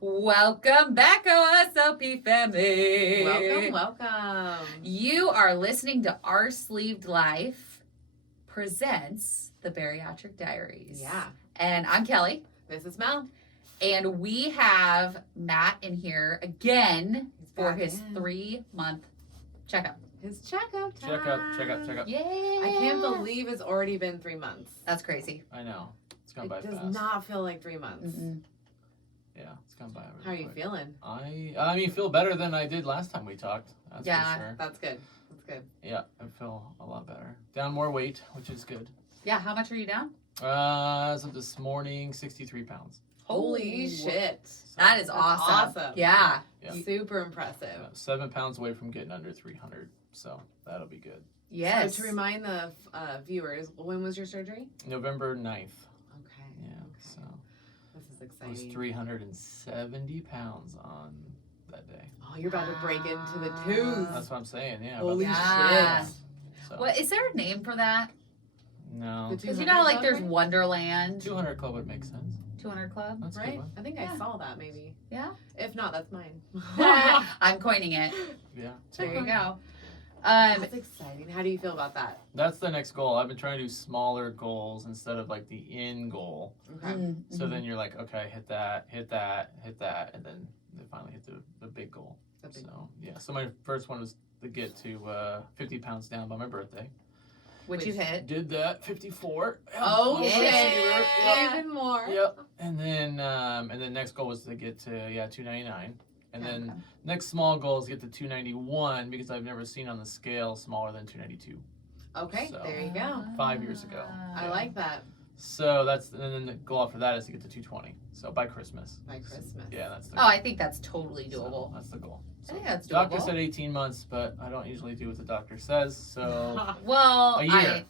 Welcome back, OSLP family. Welcome. You are listening to Our Sleeved Life presents the Bariatric Diaries. Yeah. And I'm Kelly. This is Mel. And we have Matt in here again for his in. 3-month checkup. His checkup time. Checkup. Yay! I can't believe it's already been 3 months. That's crazy. I know. It's gone It by does fast. not feel like 3 months. Mm-mm. Yeah, it's gone by really How are you quick. feeling? I mean, feel better than I did last time we talked. That's Yeah. for sure. That's good. That's good. Yeah, I feel a lot better. Down more weight, which is good. Yeah, how much are you down? As of this morning, 63 pounds. Holy shit. That is That's awesome. awesome. Yeah. Yeah. Super impressive. 7 pounds away from getting under 300, so that'll be good. Yes. So to remind the viewers, when was your surgery? November 9th. Okay. Yeah, so This is I was exciting. 370 pounds on that day. Oh, you're about to break into the twos. That's what I'm saying, yeah. Holy Yeah. shit. So, What is there a name for that? no. The Because you know, like there's 200 Wonderland, 200 club would make sense. 200 Club. That's a right? good one. I think Yeah. I saw that maybe. Yeah. If not, that's mine. I'm coining it. Yeah. There you go. That's exciting. How do you feel about that? That's the next goal. I've been trying to do smaller goals instead of like the end goal. Okay. So then you're like, okay, hit that, and then they finally hit the big goal. The big So yeah. So my first one was to get to 50 pounds down by my birthday. Which you hit. Did that, 54. Oh Yeah. shit! Yeah. Even more. Yep. And then next goal was to get to 299. And then Okay. next small goal is to get to 291 because I've never seen on the scale smaller than 292. Okay, So- there you go. 5 years ago. I like that. So and then the goal after that is to get to 220. So by Christmas. By Christmas. Yeah, that's the Oh, I think that's totally So doable. that's the goal. I think that's Doctor doable. said 18 months, but I don't usually do what the doctor says. So Well, A year.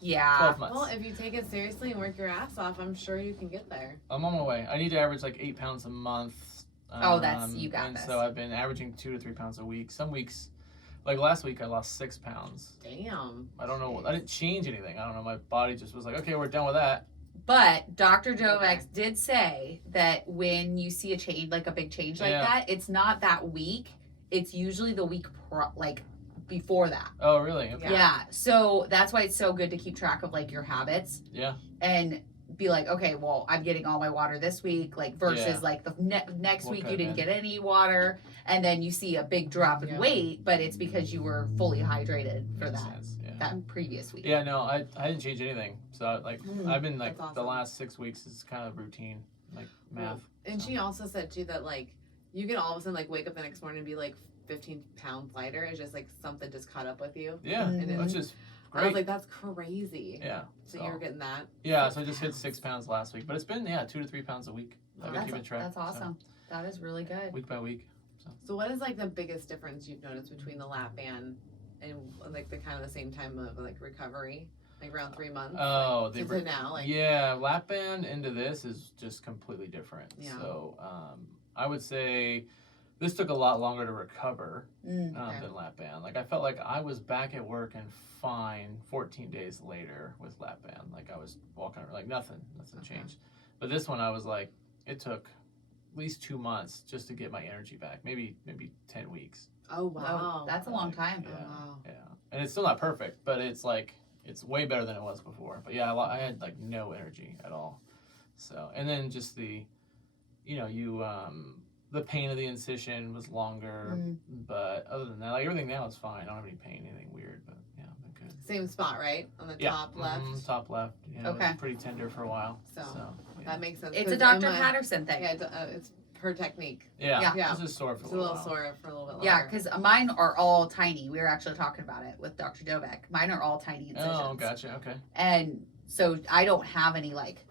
yeah. 12 months. Well, if you take it seriously and work your ass off, I'm sure you can get there. I'm on my way. I need to average like 8 pounds a month. Oh, that's- you got and this. so I've been averaging 2 to 3 pounds a week. Some weeks, like last week, I lost 6 pounds. Damn. I don't know. I didn't change anything. I don't know. My body just was like, okay, we're done with that. But Dr. Jovex did say that when you see a change, like a big change like Yeah. that, it's not that week. It's usually the week before that. Oh, really? Okay. Yeah. So that's why it's so good to keep track of like your habits. Yeah. And be like, okay, well, I'm getting all my water this week, like versus Yeah. like the next What week could you have didn't get any water, and then you see a big drop in Yeah. weight, but it's because you were fully hydrated for Makes that sense. Yeah. that previous week. Yeah, no, I didn't change anything. So like I've been like That's the awesome. last 6 weeks is kind of routine, like math. And So. she also said too that like you can all of a sudden like wake up the next morning and be like 15 pounds lighter. It's just like something just caught up with you. Yeah, Mhm. which is I was great. like, that's crazy. Yeah. So you're getting that. Yeah, so I just hit 6 pounds last week, but it's been 2 to 3 pounds a week. I've been keeping track. That's so, awesome. That is really good. week by week. So what is like the biggest difference you've noticed between the lap band and like the kind of the same time of like recovery, like around 3 months? Oh, like, they to now, like yeah, lap band into this is just completely different. Yeah. So I would say this took a lot longer to recover Okay. than lap band. Like I felt like I was back at work and fine 14 days later with lap band. Like I was walking like nothing Okay. changed. But this one I was like, it took at least 2 months just to get my energy back. Maybe 10 weeks. Oh wow. Oh, that's a long time. Oh, Yeah. wow. Yeah, and it's still not perfect, but it's like it's way better than it was before. But yeah, I had like no energy at all. So and then just the pain of the incision was longer, but other than that, like everything now is fine. I don't have any pain, anything weird, but yeah, I've been good. Same spot, right? On the Yeah, top left. top left. Yeah, Okay. it was pretty tender for a while. So, yeah. That makes sense. It's a 'cause Dr. Emma- Patterson thing. Yeah, it's her technique. yeah, Yeah. It was just sore for It's a a little little while. sore for a little bit longer. Yeah, because mine are all tiny. We were actually talking about it with Dr. Dovek. Mine are all tiny incisions. Oh, gotcha. Okay. And so I don't have any like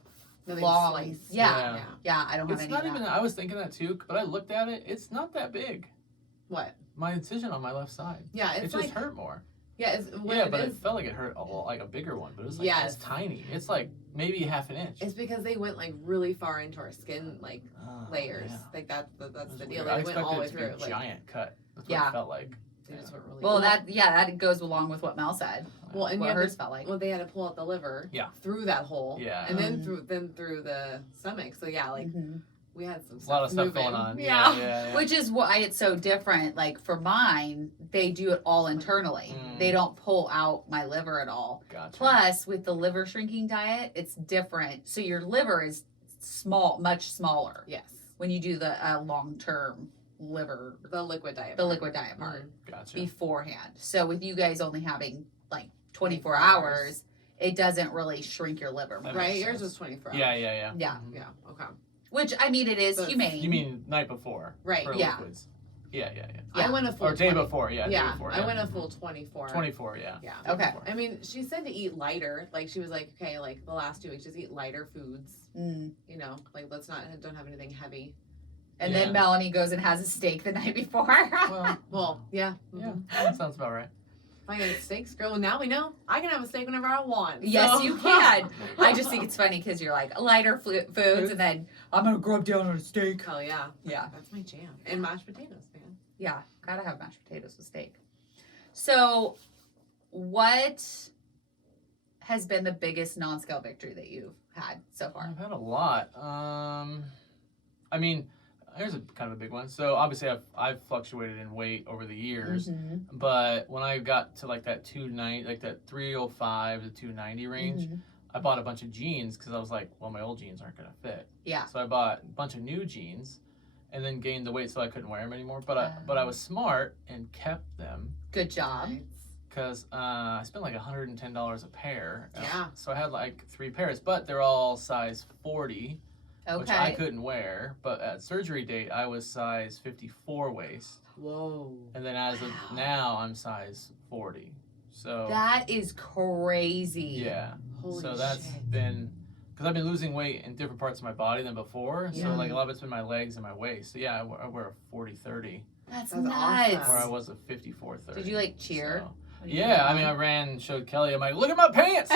Nothing long. sliced. Yeah. Yeah. Yeah, I don't have It's any not of even. that. I was thinking that too, but I looked at it. It's not that big. What? My incision on my left side. Yeah, It it's just like hurt more. yeah, it's what Yeah, it but is. it felt like it hurt like a bigger one, but it was like Yes. it's tiny. It's like maybe half an inch. It's because they went like really far into our skin like Oh, layers. yeah. Like that's That's the weird. deal. I They went all the way expected it through. to be a Like giant cut. That's what Yeah. it felt like. they just went really Well, deep. that goes along with what Mel said. Well, and what you have hers to, felt like. well, they had to pull out the liver. Yeah. Through that hole. Yeah. And then through the stomach. So yeah, like Mhm. We had some a lot of stuff moving. going on. Yeah. Which is why it's so different. Like for mine, they do it all internally. They don't pull out my liver at all. Gotcha. Plus, with the liver shrinking diet, it's different. So your liver is much smaller. Yes. When you do the long-term liver, The liquid diet. the liquid diet part Gotcha. beforehand. So with you guys only having like 24 24 hours, it doesn't really shrink your liver much. That Right? makes Yours sense. was 24 hours. Yeah. Yeah. Yeah. Yeah. Okay. Which, I mean, it is So it's- humane. You mean night before? Right. For Yeah. liquids. Yeah. I went a full Or day 20 before, yeah. Day Yeah. before, I went a full 24. 24, yeah. Yeah. Day Okay. before. I mean, she said to eat lighter. Like she was like, okay, like the last 2 weeks, just eat lighter foods. Mm. You know, like don't have anything heavy. And Yeah. then Melanie goes and has a steak the night before. Well, yeah. Yeah, that sounds about right. I got steaks, girl. Now we know I can have a steak whenever I want. Yes, so. you can. I just think it's funny because you're like lighter foods, and then I'm gonna grub down on a steak. Hell yeah. Yeah, That's my jam. And mashed potatoes, man. yeah, gotta have mashed potatoes with steak. So, what has been the biggest non-scale victory that you've had so far? I've had a lot. I mean, here's a kind of a big one. So obviously I've fluctuated in weight over the years, Mhm. but when I got to like that 290, like that 305 to 290 range, Mhm. I bought a bunch of jeans because I was like, well, my old jeans aren't gonna fit. Yeah. So I bought a bunch of new jeans, and then gained the weight so I couldn't wear them anymore. But I was smart and kept them Good job. because I spent like $110 a pair. Yeah. So I had like 3 pairs, but they're all size 40. Which I Okay. couldn't wear, but at surgery date I was size 54 waist, Whoa. and then as of Wow. now I'm size 40. So That is crazy. yeah, Holy so that's shit. been because I've been losing weight in different parts of my body than before. Yeah. So like a lot of it's been my legs and my waist. So yeah, I wear a 40-30, That's That's nuts. awesome. where I was a 54-30. Did you like cheer? So, yeah, I mean I ran and showed Kelly. I'm like, look at my pants.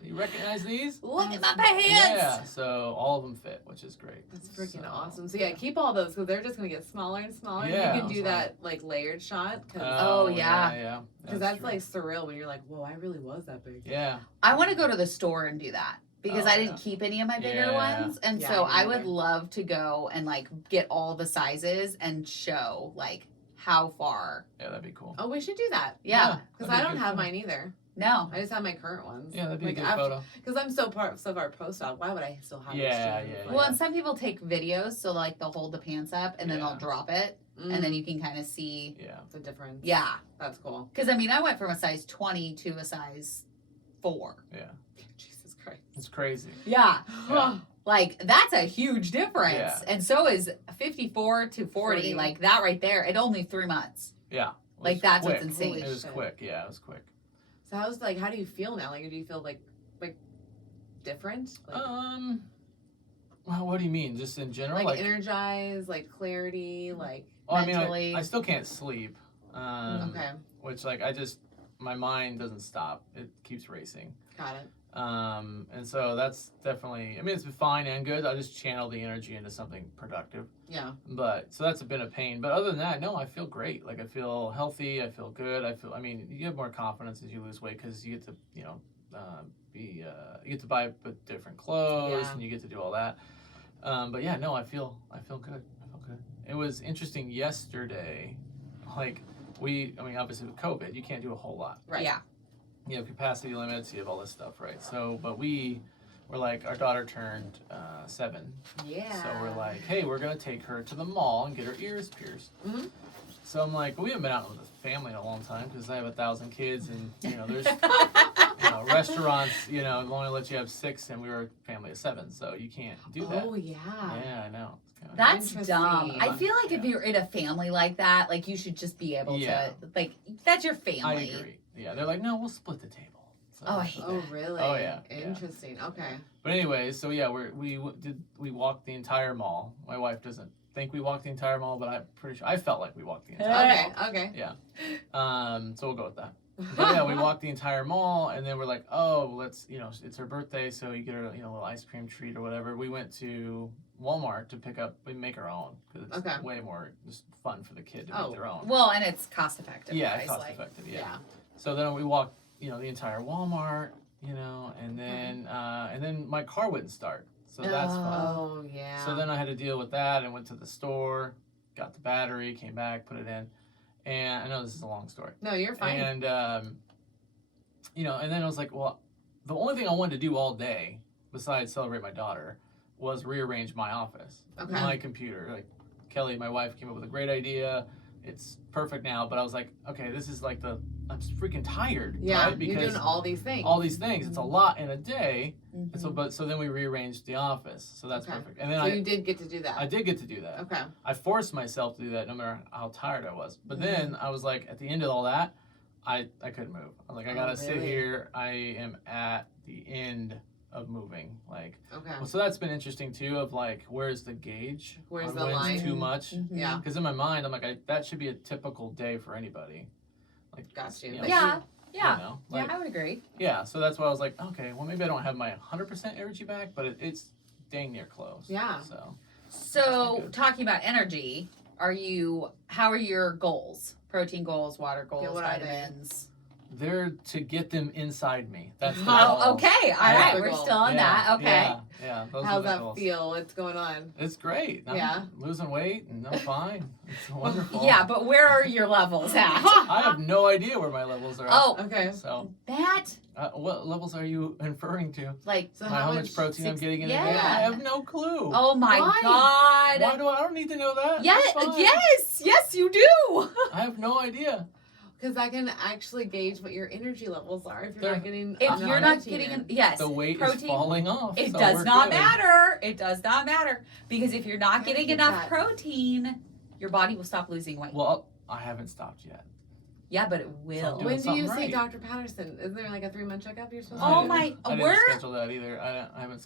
You recognize these? Look at my pants. Yeah, so all of them fit, which is great. That's freaking So, awesome. So yeah, keep all those because they're just gonna get smaller and smaller. Yeah, You can do that's that like layered shot because Oh, yeah. yeah. that's true. like surreal when you're like, whoa, I really was that big. Yeah, I want to go to the store and do that because Oh, I didn't yeah. keep any of my bigger Yeah. ones, and Yeah, so me I would neither. love to go and like get all the sizes and show like how far. yeah, that'd be cool. Oh, we should do that. Yeah. Because that'd I be a don't good have photo. mine either. No. I just have my current ones. Yeah, that'd be like a good photo. Because I'm so far post-op. Why would I still have Yeah, these jeans? yeah, Well, and some people take videos, so like they'll hold the pants up and then Yeah. they'll drop it, and then you can kind of see. Yeah, it's a difference. Yeah, That's cool. because I mean, I went from a size 20 to a size 4. Jesus Christ. it's crazy. Yeah. Yeah. Like that's a huge difference, Yeah. and so is 54 to 40. 40. Like that right there. It only 3 months. Yeah, it Like was that's quick. what's insane. It was Shit. quick. Yeah, it was quick. So how do you feel now? Like, do you feel like different? Like, Well, what do you mean? Just in general, like energized, like clarity, like oh, I mean, mentally. I still can't sleep. okay, Which like my mind doesn't stop. It keeps racing. got it. And so that's definitely. I mean, it's been fine and good. I just channel the energy into something productive. Yeah, But so that's been a pain. But other than that, no, I feel great. Like I feel healthy. I feel good. I mean, you have more confidence as you lose weight because you get to, you get to buy different clothes Yeah. and you get to do all that. But yeah, no, I feel good. I feel good. It was interesting yesterday. Like obviously with COVID, you can't do a whole lot. right. Yeah. You have capacity limits. You have all this stuff, right? So, but we were like, our daughter turned 7. Yeah. So we're like, hey, we're gonna take her to the mall and get her ears pierced. Mhm. So I'm like, we haven't been out with the family in a long time because I have 1,000 kids and there's restaurants only let you have 6 and we were a family of 7, so you can't do that. Oh yeah. Yeah, I know. It's kinda, That's Interesting. dumb. I feel like if Yeah. you're in a family like that, like you should just be able Yeah. to, like, that's your I family. agree. Yeah, they're like, no, we'll split the table. So, Oh, I hate Oh really? Oh, yeah, yeah. Interesting. Okay. But anyway, so yeah, we walked the entire mall. My wife doesn't think we walked the entire mall, but I'm pretty sure I felt like we walked the entire mall. Okay. So we'll go with that. But yeah, we walked the entire mall, and then we're like, oh, let's, it's her birthday, so you get her, a little ice cream treat or whatever. We went to Walmart to we make our own, because it's Okay. way more just fun for the kid to Oh. make their own. Well, and it's cost effective. Yeah, guys, cost like- effective, Yeah. yeah. So then we walked, the entire Walmart, and then my car wouldn't start. So that's fun. Oh, yeah. So then I had to deal with that and went to the store, got the battery, came back, put it in. And I know this is a long story. No, you're fine. And, and then I was like, well, the only thing I wanted to do all day, besides celebrate my daughter, was rearrange my office, Okay. my computer. Like, Kelly, my wife, came up with a great idea. It's perfect now. But I was like, okay, this is like I'm freaking tired. Yeah, right? you're doing all these things. All these things. It's a lot in a day. Mhm. And so then we rearranged the office. So that's Okay. perfect. And then So you did get to do that. I did get to do that. Okay. I forced myself to do that no matter how tired I was. But then I was like, at the end of all that, I couldn't move. I'm like, I gotta sit really? here. I am at the end of moving. Like, Okay. well, so that's been interesting too. Of like, where's the gauge? Where's on the when line? it's too much? Mhm. Yeah. Because in my mind, I'm like, that should be a typical day for anybody. Like, Got you. know, Like, Yeah. you Yeah. know, Yeah, like, I would agree. yeah. So that's why I was like, okay, well, maybe I don't have my 100% energy back, but it's dang near close. Yeah. So. So, good. talking about energy, how are your goals? Protein goals, water goals, what are they? vitamins? They're to get them inside me. That's the Oh, goal. okay. All Yeah. right. The We're goal. still on that. Okay. Yeah. Those are how's the that goals. feel? What's going on? It's great. I'm Yeah. losing weight and I'm fine. It's wonderful. Yeah, but where are your levels at? I have no idea where my levels are. Oh, Okay. So, that what levels are you inferring to? like So How much protein I'm six- getting in a yeah. day? I have no clue. oh my Why? god. Why do I don't need to know that? Yes, That's fine. yes, you do. I have no idea. Because I can actually gauge what your energy levels are if you're They're- not getting. If enough you're not protein getting in. yes, The weight is protein. falling off. It so does we're not good. matter. It does not matter because if you're not How getting do you enough get that? protein, your body will stop losing weight. Well, I haven't stopped yet. Yeah, but it will. doing When do you something see right. Dr. Patterson? Isn't there like a 3-month checkup you're supposed Oh to do? my, I didn't we're schedule that either. I haven't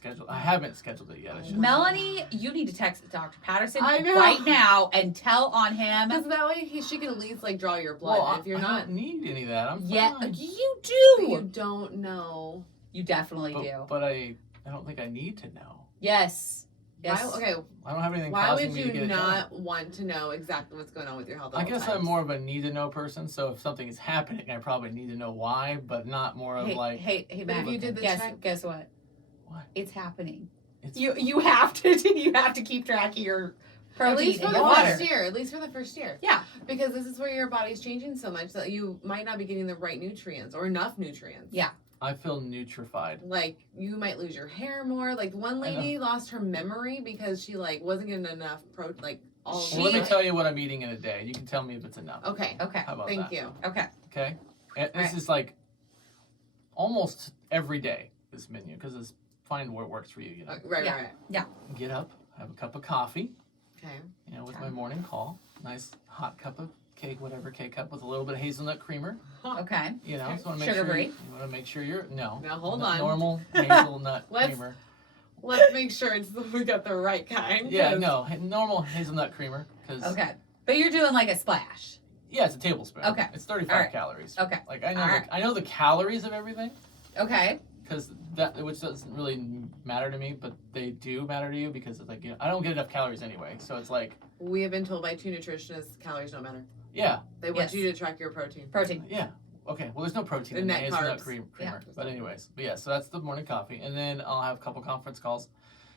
scheduled it yet. I should. Melanie. You need to text Dr. Patterson I know. right now and tell on him. Because that way she can at least like draw your blood. Well, if you're I not, don't need any of that. I'm Yeah, fine. you but do. you don't know. You definitely do. But I don't think I need to know. Yes. Yes. Why, okay, I don't have anything why causing would me to you get it done. not want to know exactly what's going on with your health? at I all guess times? I'm more of a need to know person. So if something is happening, I probably need to know why, but not more of Hey, like hey, But Matt. if you did the guess what? what. It's happening. It's You have to keep track of your At protein least for and the your water. first year. At least for the first year. Yeah. Because this is where your body's changing so much that you might not be getting the right nutrients or enough nutrients. Yeah. I feel nutrified. Like you might lose your hair more. Like one lady lost her memory because she like wasn't getting enough like all. She- Well, let me tell you what I'm eating in a day. You can tell me if it's enough. Okay. Okay. How about Thank that? you. Okay. Okay. And this Right. is like almost every day. This menu because it's find what works for you. You know, Right. Yeah. Right. get up, have a cup of coffee. Okay. With Okay. my morning call, nice hot cup of cake, whatever K-cup with a little bit of hazelnut creamer. Okay. So want to make Sugar sure free? you want to make sure you're Now, hold on. normal hazelnut Let's- creamer. Let's make sure we got the right kind. Yeah, 'cause- no, normal hazelnut creamer because Okay. But you're doing like a splash. yeah, it's a tablespoon. Okay. It's 35 All right. calories. Okay. Like I know, All right. I know the calories of everything Okay. because which doesn't really matter to me, but they do matter to you because it's like I don't get enough calories anyway. So it's like We have been told by 2 nutritionists calories don't matter. yeah, They want Yes. you to track your protein. Protein. yeah. Okay, well, there's no protein The in the net hazelnut carbs. creamer. Yeah. But anyways, so that's the morning coffee, and then I'll have a couple conference calls,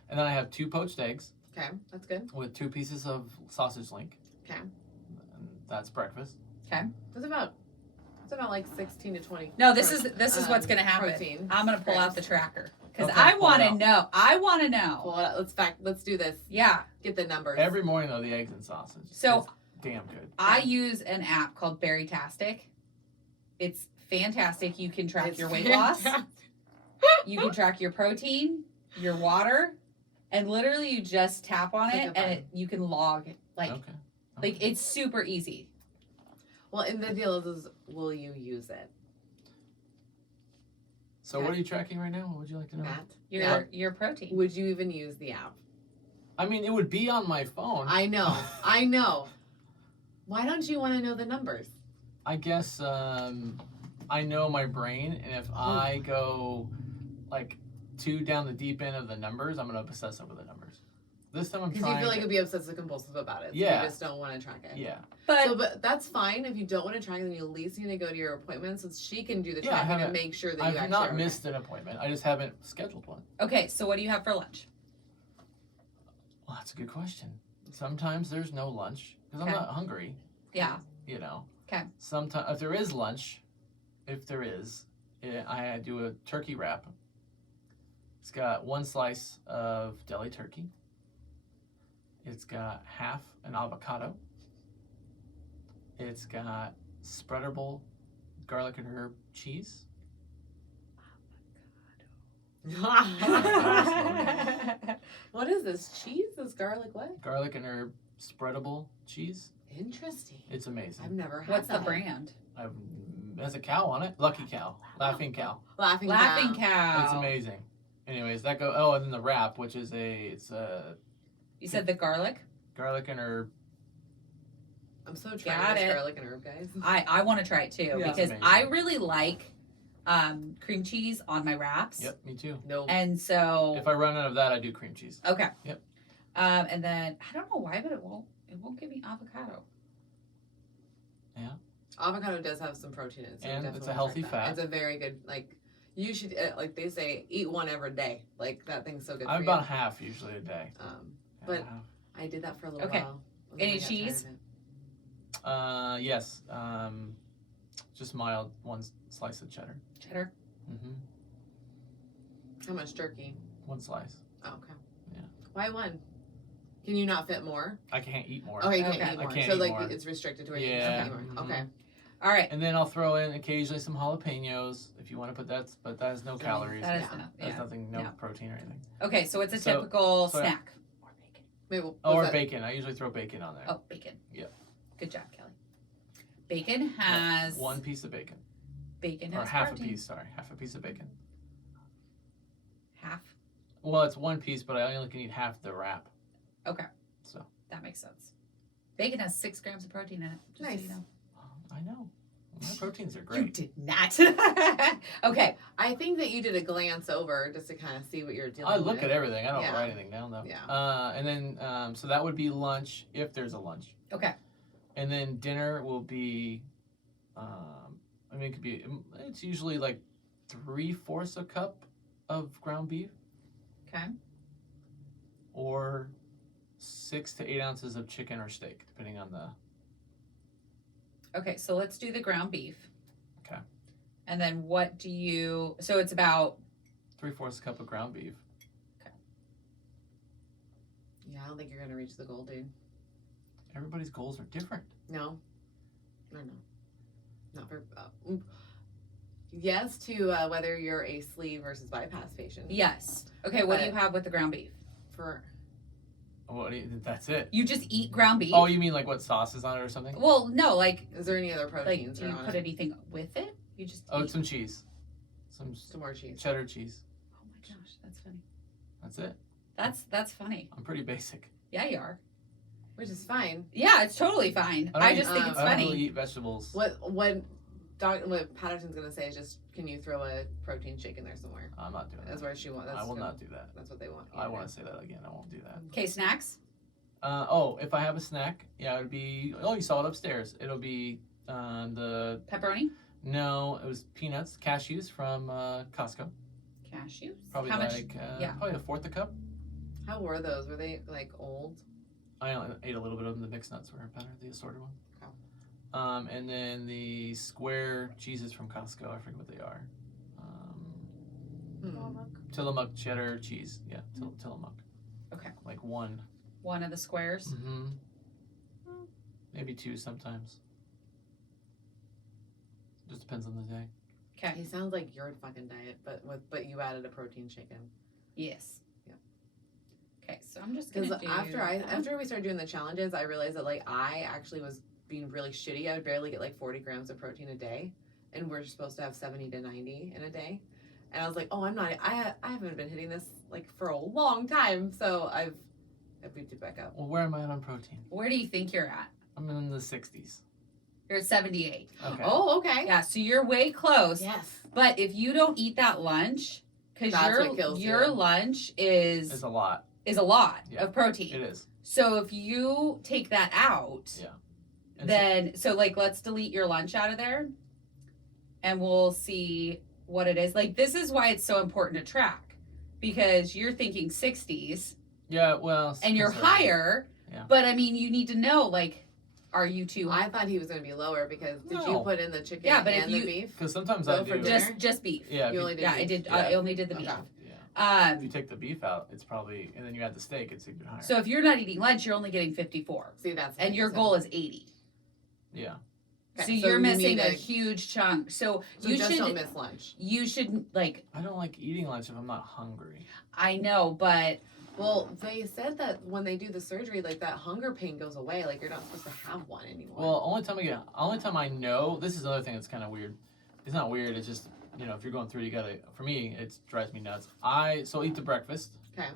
and then I have 2 poached eggs Okay, that's good. with 2 pieces of sausage link. Okay. And that's breakfast. That's about like 16 to 20. No, this is what's gonna happen. Protein. I'm gonna pull out grams. the tracker because Okay, I pull it want to out. know. I want to know. Well, let's do this. Yeah. Get the numbers. Every morning though, the eggs and sausage. So- It's damn good. I use an app called Bariatric. It's fantastic. You can track It's your weight loss. fantastic. You can track your protein, your water, and literally you just tap on it and you can log Okay. it's super easy. Well, and the deal is, will you use it, So what are you tracking right now? What would you like to know? Matt? Your Yeah. your protein. Would you even use the app? I mean, it would be on my phone. I know. I know. Why don't you want to know the numbers? I guess I know my brain, and if I go like too down the deep end of the numbers, I'm gonna obsess over the numbers. This time I'm Because you trying. feel like you'll be obsessive compulsive about it. So Yeah. You just don't want to track it. yeah. But that's fine if you don't want to track it. Then you at least need to go to your appointment so she can do the Yeah, I tracking and haven't- make sure that you I've actually not are missed an appointment. I just haven't scheduled one. Okay, so what do you have for lunch? That's a good question. Sometimes there's no lunch because I'm Okay. not hungry. Yeah. You know. 'Kay. Sometimes if there is lunch, I do a turkey wrap. It's got 1 slice of deli turkey. It's got half an avocado. It's got spreadable garlic and herb cheese. What is this cheese? This garlic what? Garlic and herb spreadable cheese. Interesting. It's amazing. I've never had What's the that. brand? There's a cow on it. Lucky cow. Laughing cow. Laughing Laughing cow. Cow. It's amazing. Anyways, that go. Oh, and then the wrap, which is it's You said the garlic? garlic and herb. I'm so Got trying this it. garlic and herb, guys. I want to try it too Yeah. because It's amazing. I really like cream cheese on my wraps. Yep, me too. No. And so If I run out of that, I do cream cheese. okay. Yep. And then I don't know why, but it won't give me avocado. Avocado does have some protein in it. So you And definitely it's a wanna healthy check that. fat. It's a very good, like, you should, like they say, eat one every day. Like, that thing's so good I'm for about you. half usually a day. But- Half. I did that for a little Okay. while. And then Any I got tired cheese? of it. Yes. Just mild 1 slice of cheddar. Cheddar. Mm-hmm. How much turkey? 1 slice. Oh, okay. Yeah. Why one? Can you not fit more? I can't eat more. Okay, you can't Okay. eat I more. can't So, eat like, more. it's restricted to where Yeah. you can't eat more. Mhm. Okay. All right. And then I'll throw in occasionally some jalapenos if you want to put that, but that has no calories. That is Yeah. enough. That's Yeah. nothing, no Yeah. protein or anything. Okay, so it's a So- typical so- snack. Or bacon. Wait, what Oh, was or that? bacon. I usually throw bacon on there. Oh, bacon. Yep. Good job, Kelly. Bacon has 1 piece of bacon. bacon Or has half protein. a piece, sorry. Half a piece of bacon. Half. Well, it's 1 piece, but I only can eat half the wrap. Okay. So. That makes sense. Bacon has 6 grams of protein in it. Just Nice. So you know. I know. My proteins are You great. did not. Okay. I think that you did a glance over just to kind of see what you're dealing I with. look at everything. I don't Yeah. write anything down though. Yeah. And then so that would be lunch if there's a lunch. Okay. And then dinner will be, I mean, it could be. It's usually like 3/4 a cup of ground beef, Okay. or 6 to 8 ounces of chicken or steak, depending on the. Okay, so let's do the ground beef. Okay. And then what do you, so it's about, 3/4 cup of ground beef. Yeah, I don't think you're gonna reach the goal, dude. Everybody's goals are different. No. Not for. Yes to whether you're a sleeve versus bypass patient. yes. Okay, what do you But- have with the ground beef? For That's it. You just eat ground beef? Oh, you mean like what sauce is on it or something? Well, no, like, is there any other like proteins do you on put it? anything with it? You just Oh, eat? some cheese, some Some more cheese. cheddar cheese. Oh my gosh, that's funny. That's it. That's funny. I'm pretty basic. Yeah, you are. Which is fine. Yeah, it's totally fine. don't I eat- just think it's I don't funny. really eat vegetables. What Patterson's gonna say is just, can you throw a protein shake in there somewhere? I'm not doing That's that. where she wants. I will not do that. That's what they want. I want to say that again. I won't do that. Okay, snacks? If I have a snack, yeah, it would be. Oh, you saw it upstairs. It'll be the. Pepperoni? No, it was peanuts, cashews from Costco. Cashews? Probably How much? like yeah. probably 1/4 a cup. How were those? Were they like old? I only ate a little bit of them. The mixed nuts were better, the assorted one. Okay. And then the square cheeses from Costco. I forget what they are. Tillamook cheddar cheese. Yeah, Tillamook. Okay. Like one. One of the squares? Mm-hmm. Maybe 2 sometimes. Just depends on the day. Okay. He sounds like your fucking diet, but you added a protein shake in. Yes. Yeah. Okay, so I'm just Because gonna do after we started doing the challenges, I realized that like I actually was being really shitty. I would barely get like 40 grams of protein a day, and we're supposed to have 70 to 90 in a day. And I was like, oh, I'm not. I haven't been hitting this like for a long time, so I've booped it back up. Well, where am I at on protein? Where do you think you're at? I'm in the 60s. You're at 78. Okay. Oh, okay. Yeah, so you're way close. Yes. But if you don't eat that lunch, because That's what kills your you. lunch It's is a lot. a lot Yeah. of protein. It is. So if you take that out, Yeah. And then so like let's delete your lunch out of there, and we'll see what it is. Like this is why it's so important to track, because you're thinking 60s, Yeah, well. and you're conservative. higher. Yeah. But I mean, you need to know, like, are you too high? I thought he was going to be lower because did you No. put in the chicken Yeah, but if and you- the beef? Because sometimes Go I for do. dinner? Just beef. Yeah. if You you- only did Yeah, I beef. did. Yeah. I only did the beef. Okay. yeah. If you take the beef out, it's probably, and then you add the steak, it's even higher. So if you're not eating lunch, you're only getting 54, See, that's and your goal is 80. Yeah. So Okay, you're you missing need a huge chunk. So So you just should. don't miss lunch. You should like. I don't like eating lunch if I'm not hungry. I know, but Well, they said that when they do the surgery, like that hunger pain goes away. Like you're not supposed to have one anymore. Well, only time I know, this is another thing that's kind of weird. It's not weird, it's just, if you're going through, you gotta, for me, it drives me nuts. So eat the breakfast, okay.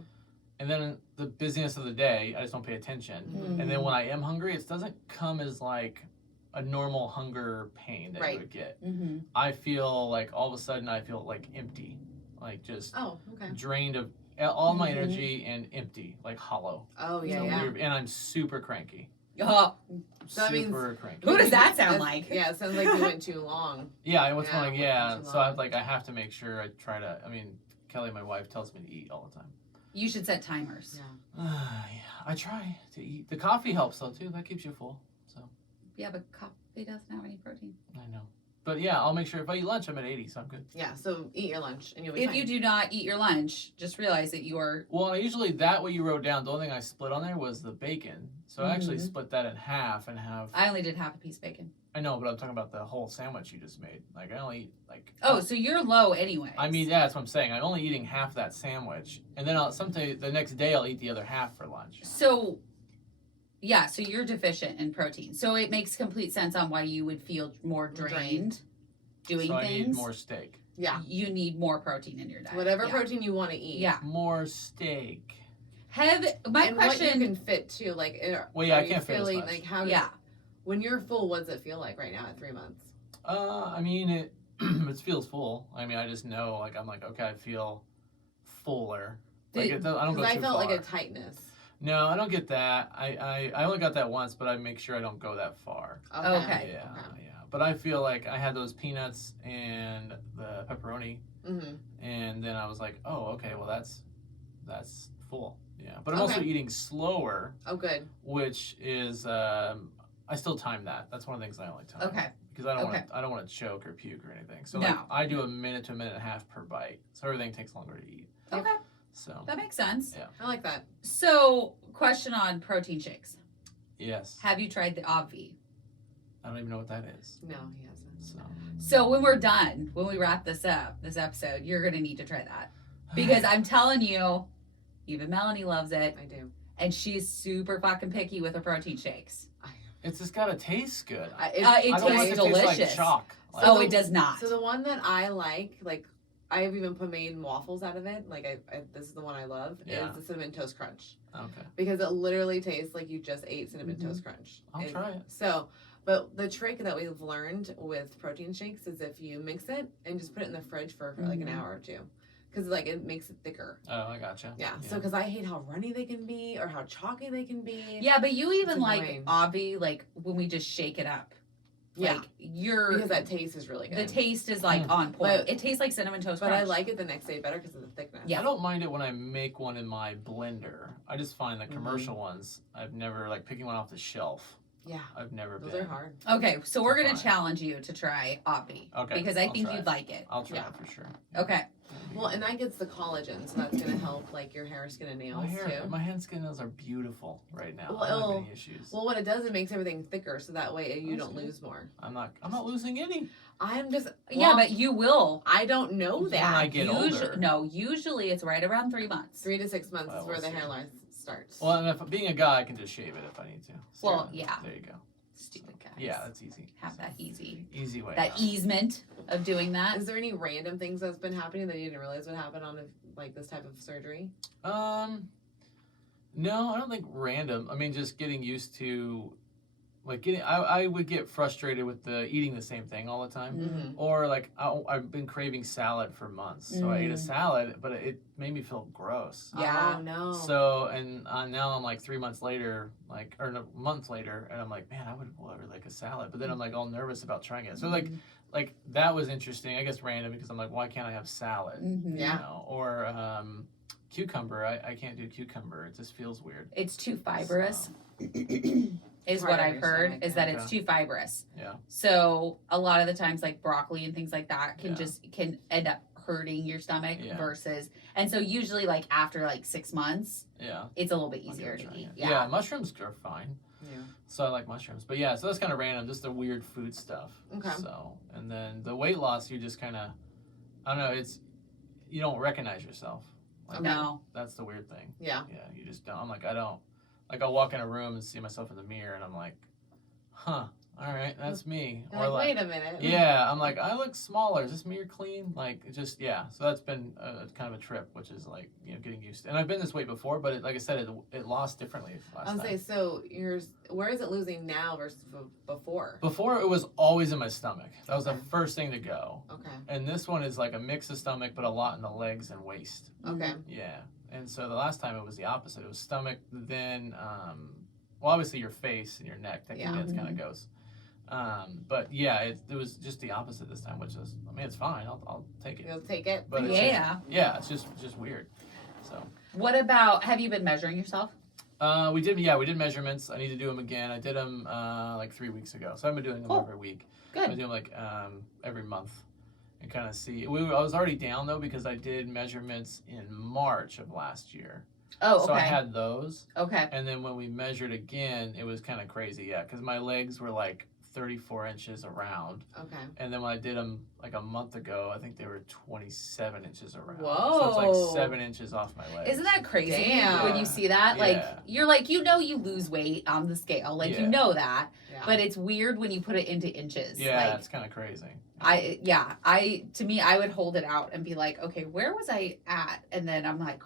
and then the busyness of the day, I just don't pay attention. Mhm. And then when I am hungry, it doesn't come as like a normal hunger pain that Right. you would get. mm-hmm. I feel like all of a sudden I feel like empty, like just Oh, okay. drained of all my Mhm. energy and empty, like hollow. Oh, yeah, So yeah. weird. And I'm super cranky. Oh, So that means- Super cranky. Who does that sound That's- like? Yeah, it sounds like you went too long. Yeah, what's Yeah, like, it yeah. wasn't too So I long. I have to make sure I try to. I mean, Kelly, my wife, tells me to eat all the time. you should set timers. Yeah. Yeah, I try to eat. The coffee helps though too. That keeps you full. So Yeah, but coffee doesn't have any protein. I know. But yeah, I'll make sure if I eat lunch, I'm at 80, so I'm good. Yeah, so eat your lunch and you'll be If fine. you do not eat your lunch, just realize that you are. Well, I usually that what you wrote down. The only thing I split on there was the bacon. So I actually Mhm. split that in half and have. I only did half a piece of bacon. I know, but I'm talking about the whole sandwich you just made. Like I only eat like. Oh, so you're low anyway. I mean, yeah, that's what I'm saying. I'm only eating half that sandwich, and then the next day I'll eat the other half for lunch. So, yeah, so you're deficient in protein. So it makes complete sense on why you would feel more drained doing So I things. need more steak. Yeah. You need more protein in your diet. Whatever yeah. protein you want to eat. Yeah. More steak. Have my and question. what you can fit too. Like, Well, yeah, are I you can't fit as feeling much. like how? Yeah. When you're full, what does it feel like right now at 3 months? I mean, it it feels full. I mean, I just know, like, I'm like, okay, I feel fuller. Like, I don't go Because too I felt far. like a tightness. No, I don't get that. I only got that once, but I make sure I don't go that far. Okay. Yeah, yeah. But I feel like I had those peanuts and the pepperoni, Mm-hmm. and then I was like, oh, okay, well, that's full. Yeah. But I'm also Okay. eating slower, Oh, good. which is I still time that. That's one of the things I only time. Okay. Because I Okay. don't want to choke or puke or anything. So No. like I do a minute to a minute and a half per bite. So everything takes longer to eat. Okay. So That makes sense. Yeah. I like that. So, question on protein shakes. yes. Have you tried the Obvi? I don't even know what that is. No, he hasn't. So So when we're done, when we wrap this up, this episode, you're gonna need to try that because I'm telling you, even Melanie loves it, I do. and she's super fucking picky with her protein shakes. it's just gotta taste good. It I don't want tastes it to taste delicious. like chalk. Like, Oh, it does not. So the one that I like I've even made waffles out of it. Like this is the one I love. Yeah. Is the cinnamon toast crunch okay. because it literally tastes like you just ate cinnamon Mhm. toast crunch. I'll try it. So, but the trick that we've learned with protein shakes is if you mix it and just put it in the fridge for like an Mhm. hour or two, because like it makes it thicker. Oh, I gotcha. Yeah. So because I hate how runny they can be or how chalky they can be. Yeah, but you even It's like annoying. Obvi, like when we just shake it up. Yeah. Like you're Because that taste is really good. the taste is like on point. But- It tastes like cinnamon toast But crunch. I like it the next day better because of the thickness. Yeah. I don't mind it when I make one in my blender. I just find the Mhm. commercial ones, I've never, like picking one off the shelf, Yeah. I've never Those been. are hard. Okay, so we're gonna Fine. challenge you to try Obvi. Okay, Because I I'll think try you'd it. like it. I'll try Yeah. it for sure. Okay. Well, and that gets the collagen, so that's gonna help like your hair, skin, and nails My hair, too. my hand, skin, nails are beautiful right now. Well, I don't have it'll- any issues. Well, what it does, it makes everything thicker, so that way you That's don't good. lose more. I'm not losing any. I'm just Yeah, well, but you will. I don't know When that. I get older. No, usually it's right around 3 months. 3 to 6 months Well, is where we'll the see. hairline starts. Well, and if being a guy, I can just shave it if I need to. So, Well, yeah. There you go. Stupid guys. Yeah, that's easy. Have that easy. Easy way. That out. easement of doing that. Is there any random things that's been happening that you didn't realize would happen on like this type of surgery? No, I don't think random. I mean, just getting used to, like, I would get frustrated with eating the same thing all the time. Mm-hmm. Or, like, I've been craving salad for months. So I ate a salad, but it made me feel gross. Yeah. Oh no. So, and now I'm like 3 months later, or a month later, and I'm like, man, I would really like a salad. But then I'm like all nervous about trying it. So, like that was interesting. I guess random because I'm like, why can't I have salad? Mhm. Yeah. You know? Or cucumber, I can't do cucumber. It just feels weird. It's too fibrous. So, Is Hard what on I've your heard stomach, is yeah. that it's Okay. too fibrous. Yeah. So a lot of the times, like broccoli and things like that can Yeah. can end up hurting your stomach Yeah. versus. And so usually, like after like 6 months, Yeah. it's a little bit I'll give easier it a to try, eat. Yeah, mushrooms are fine. Yeah. So I like mushrooms. But yeah, so that's kind of random, just the weird food stuff. Okay. So, and then the weight loss, you just kind of, I don't know, you don't recognize yourself. Like, No. That's the weird thing. Yeah. Yeah, you just don't. I'm like, I don't. Like, I'll walk in a room and see myself in the mirror, and I'm like, huh, all right, that's me. You're like, wait a minute. Yeah, I'm like, I look smaller. Is this me or clean? Like, it just, yeah. So that's been kind of a trip, which is like, getting used to. And I've been this weight before, but like I said, it lost differently last I'll time. say, so where is it losing now versus before? Before, it was always in my stomach. That was Okay. the first thing to go. Okay. And this one is like a mix of stomach, but a lot in the legs and waist. Okay. Yeah. And so the last time it was the opposite. It was stomach, then, well, obviously your face and your neck. That Yeah. kind of goes. But yeah, it was just the opposite this time, which is, I mean, it's fine. I'll take it. You'll take it. But it's Yeah. It's just weird. So What about? Have you been measuring yourself? we did measurements. I need to do them again. I did them like 3 weeks ago. So I've been doing them Cool. every week. I Good. do them like every month and kind of see. I was already down though because I did measurements in March of last year. Oh, okay. So I had those. Okay. And then when we measured again, it was kind of crazy. Yeah, because my legs were like 34 inches around. Okay. And then when I did them like a month ago, I think they were 27 inches around. So Whoa. it's like 7 inches off my legs. Isn't that crazy Damn. when you see that? Like Yeah. you're like you lose weight on the scale, like Yeah. you know that, Yeah. but it's weird when you put it into inches. Yeah, Like it's kind of crazy. to me I would hold it out and be like, okay, where was I at? And then I'm like,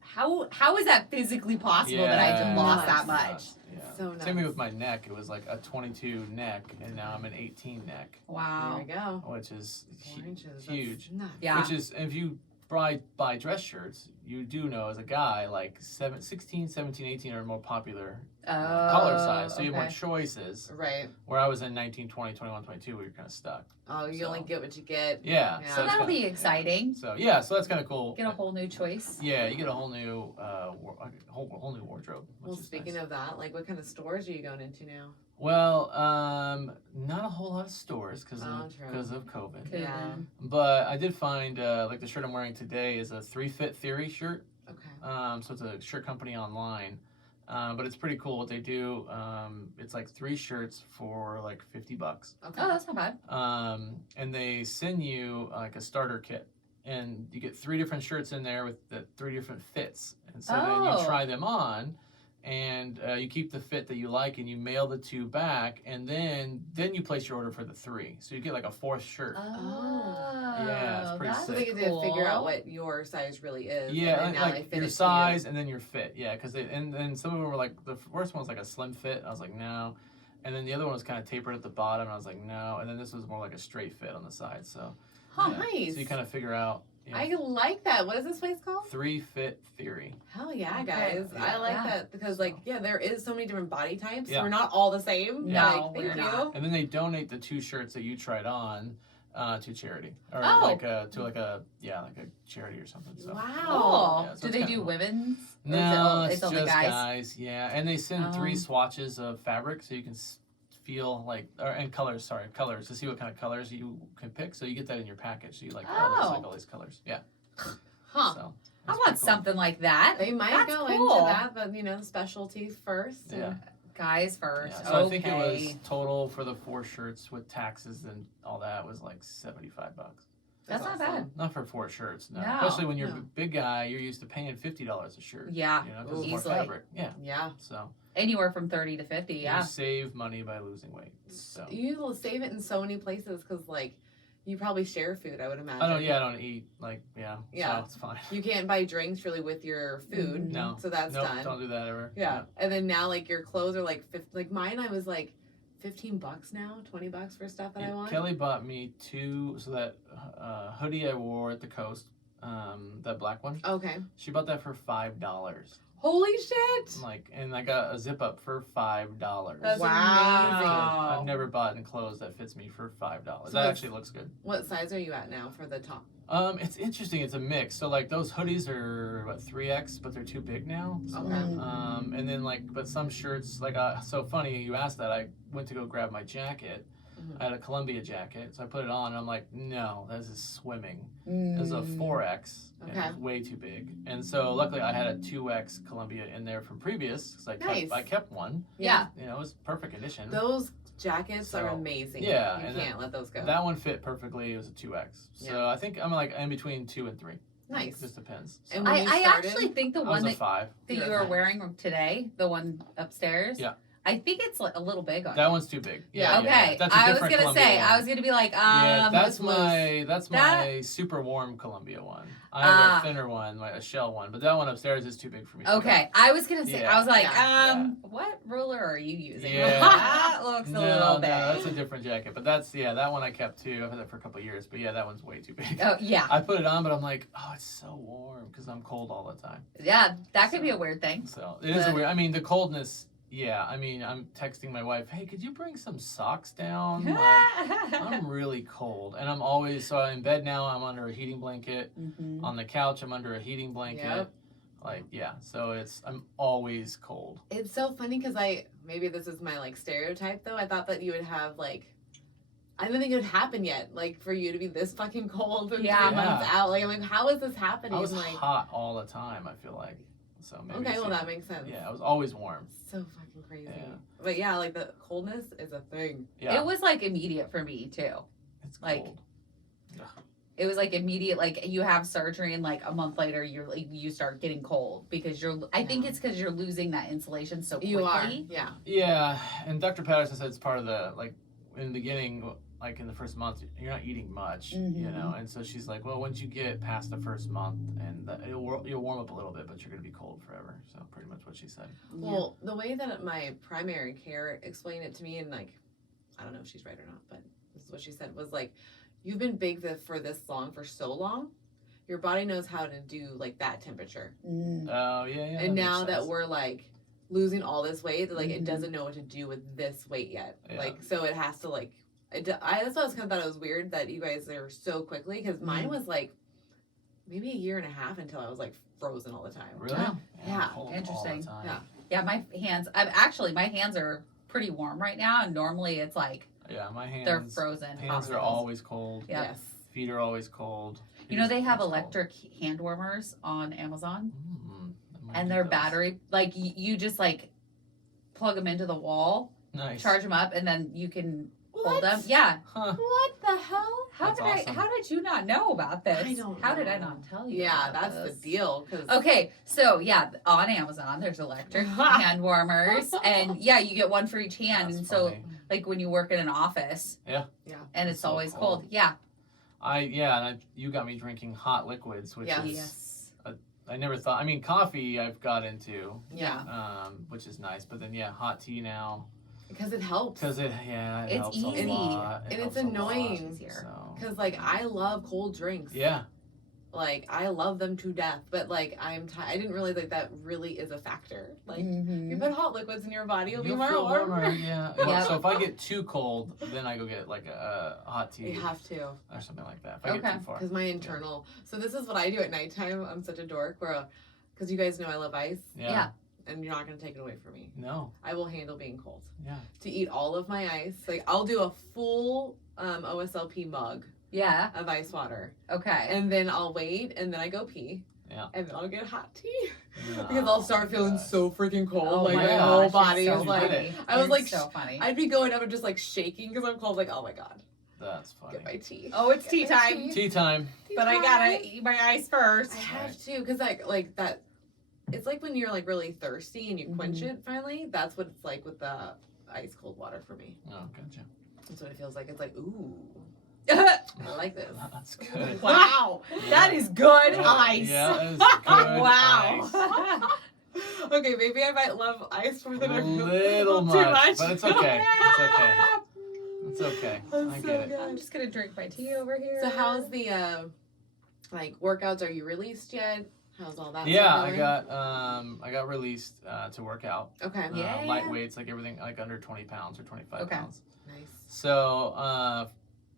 how is that physically possible that I just lost that much? Nuts. Yeah. So Same thing nuts. with my neck. It was like a 22 neck, and now I'm an 18 neck, Wow. There we go. which is 4 inches. huge. That's nuts. Yeah. Which is, if you buy dress shirts, you do know as a guy, like 16, 17, 18 are more popular color size. So you have more okay. choices. Right. Where I was in 19, 20, 21, 22, we were kind of stuck. Oh, you So- only get what you get. Yeah. Yeah. So it's that'll kinda- be exciting. So yeah, so that's kind of cool. Get a whole new choice. Yeah, you get a whole new whole new wardrobe. Well, speaking of that, like, what kind of stores are you going into now? Well, not a whole lot of stores because Oh, true. of COVID. Cool. Yeah. But I did find like the shirt I'm wearing today is a 3-Fit Theory shirt. Okay. So it's a shirt company online. But it's pretty cool what they do. It's like 3 shirts for like $50. Okay. Oh, that's not bad. And they send you like a starter kit. And you get 3 different shirts in there with the 3 different fits. And so then Oh. you try them on. And you keep the fit that you like, and you mail the 2 back, and then you place your order for the 3. So you get like a 4th shirt. Oh, Yeah, it's pretty that's So sick. they get to figure out cool. what your size really is. Yeah, and then now they like fit your it to size and then your fit. Yeah, because and then some of them were like, the first one was like a slim fit. I was like, no. And then the other one was kind of tapered at the bottom. And I was like, no. And then this was more like a straight fit on the side. So, Huh, yeah. nice. So you kind of figure out. I like that. What is this place called? 3-Fit Theory. Hell yeah, Okay. guys. Yeah. I like Yeah. that because, like, yeah, there is so many different body types. Yeah. We're not all the same. No, Like, we're thank you. not. And then they donate the 2 shirts that you tried on to charity, or Oh. like a charity or something. So. Wow. Cool. Yeah, so Do it's they kinda do cool. women's? Or No, is it, it's only just guys? Yeah, and they send 3 Um. swatches of fabric so you can feel like, and colors to see what kind of colors you can pick. So you get that in your package. So you like, there's Oh. like all these colors. Yeah. Huh. So I that's want pretty cool. something like that. They might That's go cool. into that, but, you know, specialties first. Yeah. Guys first. Yeah, so okay. I think it was total for the 4 shirts with taxes and all that was like $75. That's not bad. Not for 4 shirts, no. No. Especially when you're No. a big guy, you're used to paying $50 a shirt. Yeah, You know, because it's more easily. fabric. Yeah. Yeah. So Anywhere from 30 to 50. Yeah. you save money by losing weight. So You will save it in so many places because, like, you probably share food, I would imagine. I don't eat Yeah. So it's fine. You can't buy drinks really with your food. No. So that's Nope, done. don't do that ever. Yeah. And then now, like, your clothes are like, like mine, I was like $15 now, $20 for stuff that I want. Kelly bought me 2, so that hoodie I wore at the coast, that black one. Okay. She bought that for $5. Holy shit! And I got a zip up for $5. That's Wow. I've never bought clothes that fits me for $5. So That actually looks good. What size are you at now for the top? It's interesting. It's a mix. So like those hoodies are 3X, but they're too big now. So, Okay. and then but some shirts so funny you asked that. I went to go grab my jacket. Mhm. I had a Columbia jacket, so I put it on, and I'm like, no, this is swimming. It was a 4X, and it Okay. was way too big. And so luckily I had a 2X Columbia in there from previous, because Nice. I kept one. Yeah. You know, it was perfect condition. Those jackets are So, amazing. yeah, You and can't let those go. That one fit perfectly. It was a 2X. So Yeah. I think I'm like in between 2 and 3. Nice. Just depends. So And when you I started, actually think the I was one a that 5. you You're were fine. wearing today, the one upstairs. Yeah. I think it's a little big on That you. one's too big. Yeah. Okay. That's a I was different gonna Columbia say. one. I was gonna be like, Yeah, that's this was- my super warm Columbia one. I have a thinner one, like a shell one, but that one upstairs is too big for me. Okay, I was gonna say. Yeah. I was like, Yeah. what ruler are you using? Yeah. That looks a No, little big. that's a different jacket. But that one I kept too. I've had that for a couple of years. But yeah, that one's way too big. Oh yeah, I put it on, but I'm like, oh, it's so warm because I'm cold all the time. yeah. That could be a weird thing. So it is a But- weird. I mean, the coldness. Yeah, I mean, I'm texting my wife, hey, could you bring some socks down? Like, I'm really cold, and I'm always in bed now. I'm under a heating blanket. Mhm. On the couch, I'm under a heating blanket. Yep. So I'm always cold. It's so funny because maybe this is my stereotype though. I thought that you would have I didn't think it would happen yet. For you to be this fucking cold and Yeah. 3 months out. I'm like, how is this happening? I was hot all the time. I feel like so. Maybe Okay, it's well even- that makes sense. Yeah, I was always warm. So fucking crazy. Yeah. But yeah, the coldness is a thing. Yeah, It was immediate for me too. it's like- cold. It was immediate. You have surgery and a month later you start getting cold because I think Yeah. it's because you're losing that insulation so quickly. You are. Yeah. Yeah, and Dr. Patterson said it's part of the in the beginning. In the first month, you're not eating much, Mhm. and so she's like, well, once you get past the first month, and you'll warm up a little bit, but you're gonna be cold forever. So pretty much what she said. Well, the way that my primary care explained it to me, and I don't know if she's right or not, but this is what she said was you've been big for this long for so long, your body knows how to do that temperature, Mm. Oh yeah. and now that we're losing all this weight, it Mhm. doesn't know what to do with this weight yet. Yeah. So it has to that's why I was kind of thought it was weird that you guys are so quickly because mine was maybe a year and a half until I was frozen all the time. Really? Oh, yeah, I'm cold all the interesting. time. Yeah. Yeah, my hands. My hands are pretty warm right now, and normally it's Yeah, my hands. they're frozen. Hands are popsicles. always cold. Yeah. Yes. Feet are always cold. You know they have Feet are always electric hand warmers on Amazon, cold. I might and do they're those. battery. You just plug them into the wall, Nice. charge them up, and then you can hold What? them. Yeah. Huh. What the hell? That's awesome. How did you not know about this? I don't How did I know. not tell you? Yeah, about that's this? the deal. Cause Okay, so yeah, on Amazon there's electric hand warmers, and yeah, you get one for each hand, That's and so funny. when you work in an office, Yeah. and It's it's so always cold. cold. Yeah. You got me drinking hot liquids, which Yeah. is Yes. I never thought. I mean, coffee I've got into, yeah, which is nice. But then hot tea now because it helps. because it It's helps easy. a lot. It And it's helps a lot, annoying. Easier. So. Because I love cold drinks. Yeah. I love them to death. But I didn't realize that really is a factor. If Mhm. you put hot liquids in your body, you'll be You'll more feel warm. warmer. Yeah. Yeah. So if I get too cold, then I go get a hot tea You have to. or something like that. If I Okay. get too far. Because my internal. So this is what I do at nighttime. I'm such a dork. Because you guys know I love ice. Yeah. And you're not going to take it away from me. No. I will handle being cold. Yeah. To eat all of my ice. I'll do a full OSLP mug Yeah. of ice water. Okay. And then I'll wait, and then I go pee. Yeah. And then I'll get hot tea. No. Because I'll start feeling God. so freaking cold. Oh my gosh, whole it's body so is like- funny. I was It's like, so funny. I'd be going up and just shaking because I'm cold. Oh my God. That's funny. Get my tea. Oh, it's tea Get my time. Tea time. But I gotta eat my ice first. I have to, because like that. It's like when you're really thirsty and you quench Mhm. it finally. That's what it's like with the ice cold water for me. Oh, gotcha. That's what it feels like. It's ooh, I like this. That's good. Wow, Yeah. that is good Yeah, ice. Yeah, that is good Wow. ice. Okay, maybe I might love ice more than I feel. Little too much, much. but it's okay. It's okay. It's okay. That's I so get it. good. I'm just gonna drink my tea over here. So how's the workouts? Are you released yet? How's all that? Yeah, stuff I got released to work out. going? Okay. Yeah. Light weights, like everything, like under 20 pounds or 25 Okay. pounds. Nice. So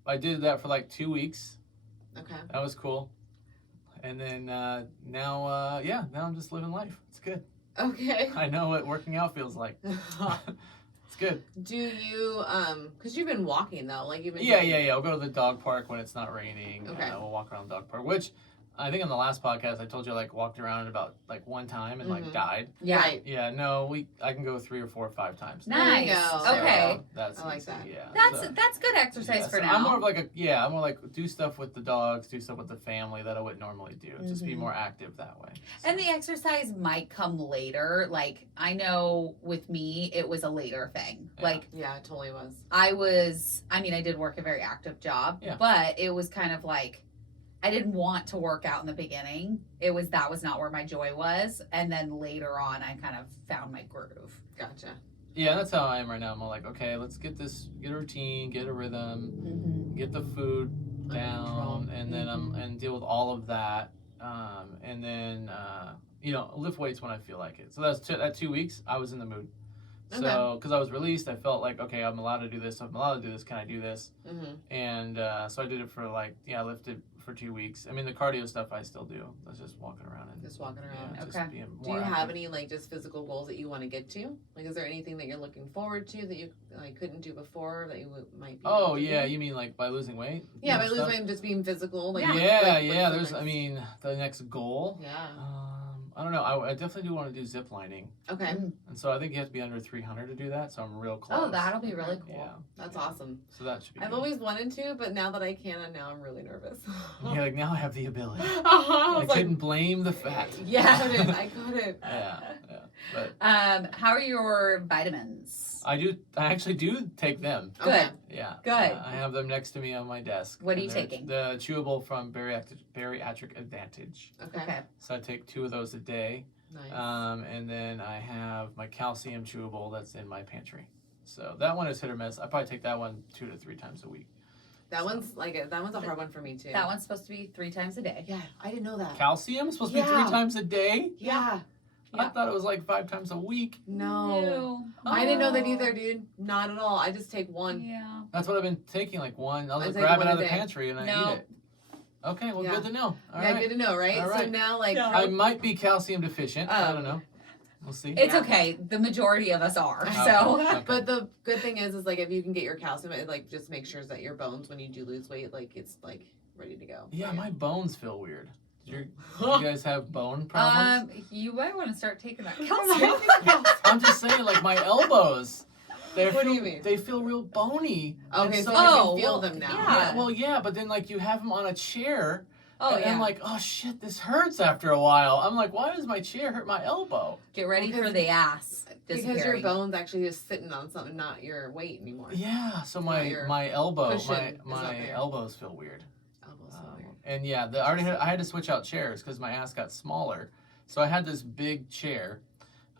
I did that for like 2 weeks. Okay. That was cool. And then now I'm just living life. It's good. Okay. I know what working out feels like. It's good. Do you because you've been walking though, like you've been Yeah. I'll go to the dog park when it's not raining. Okay. We'll walk around the dog park, which I think on the last podcast I told you I like walked around about like one time and like died. Yeah. Right. Yeah, no, I can go 3 or 4 or 5 times. Nice. There you go. Okay. That's I like easy, that. Yeah. That's good exercise for now. I'm more of like I'm more like do stuff with the dogs, do stuff with the family that I wouldn't normally do. Just be more active that way. So. And the exercise might come later. Like, I know with me, it was a later thing. Yeah. Like, Yeah, it totally was. I did work a very active job, Yeah. but it was kind of like, I didn't want to work out in the beginning. That was not where my joy was. And then later on, I kind of found my groove. Gotcha. Yeah, that's how I am right now. I'm like, okay, let's get a routine, get a rhythm, get the food down, and then and deal with all of that, and then lift weights when I feel like it. So that 2 weeks, I was in the mood. So because I was released, I felt like, okay, I'm allowed to do this. I'm allowed to do this. Can I do this? And so I did it for I lifted for 2 weeks. I mean, the cardio stuff I still do. That's just walking around and Just walking around. yeah, Okay. just being Do more you have active. any like just physical goals that you want to get to? Like, is there anything that you're looking forward to that you like couldn't do before that you might be? Oh able to yeah, do? you mean like by losing weight? Yeah, by Stuff? losing weight and just being physical. Like, Yeah, what's the There's, next- I mean, the next goal. Yeah. I don't know. I definitely do want to do zip lining, Okay. Mm. and so I think you have to be under 300 to do that. So I'm real close. Oh, that'll be really cool. Yeah, That's yeah. awesome. So that should be. I've good. always wanted to, but now that I can, now I'm really nervous. Yeah, like now I have the ability. I I was like, couldn't blame the fat. yeah, I couldn't. Yeah. But How are your vitamins? I actually do take them. Good. Okay. Yeah. Good. I have them next to me on my desk. What are and you they're taking? The chewable from Bariatric Advantage. Okay. So I take 2 of those a day. Nice. And then I have my calcium chewable that's in my pantry. So that one is hit or miss. I probably take that one 2 to 3 times a week. That one's a hard one for me too. That one's supposed to be 3 times a day. Yeah, I didn't know that. Calcium is supposed to be 3 Yeah. times a day? Yeah. I thought it was like 5 times a week. No. I didn't know that either, dude. Not at all. I just take one. Yeah. That's what I've been taking, like one. I'll I just take grab it one out of a the day. pantry and I No. eat it. Okay, well, Yeah. good to know. All Yeah, right. good to know, right? All So right. now, like, Yeah. I might be calcium deficient. I Oh. don't know. We'll see. It's Yeah. okay. The majority of us are. Okay. So Okay. but the good thing is like if you can get your calcium, it like just makes sure that your bones, when you do lose weight, like it's like ready to go. Yeah, for you. my bones feel weird. Do you guys have bone problems? you might want to start taking that calcium. I'm just saying, like my elbows. What do you mean? They feel real bony. Okay, And so so you Oh, can feel well, them now. yeah. Yeah, but then like you have them on a chair. Oh, and yeah. I'm like, oh shit, this hurts after a while. I'm like, why does my chair hurt my elbow? Get ready Because- for the ass. Because your disappearing. bones actually just sitting on something, not your weight anymore. Yeah, so your my elbow, cushion my is up my there. elbows feel weird. Elbows so weird. And yeah, I had to switch out chairs because my ass got smaller. So I had this big chair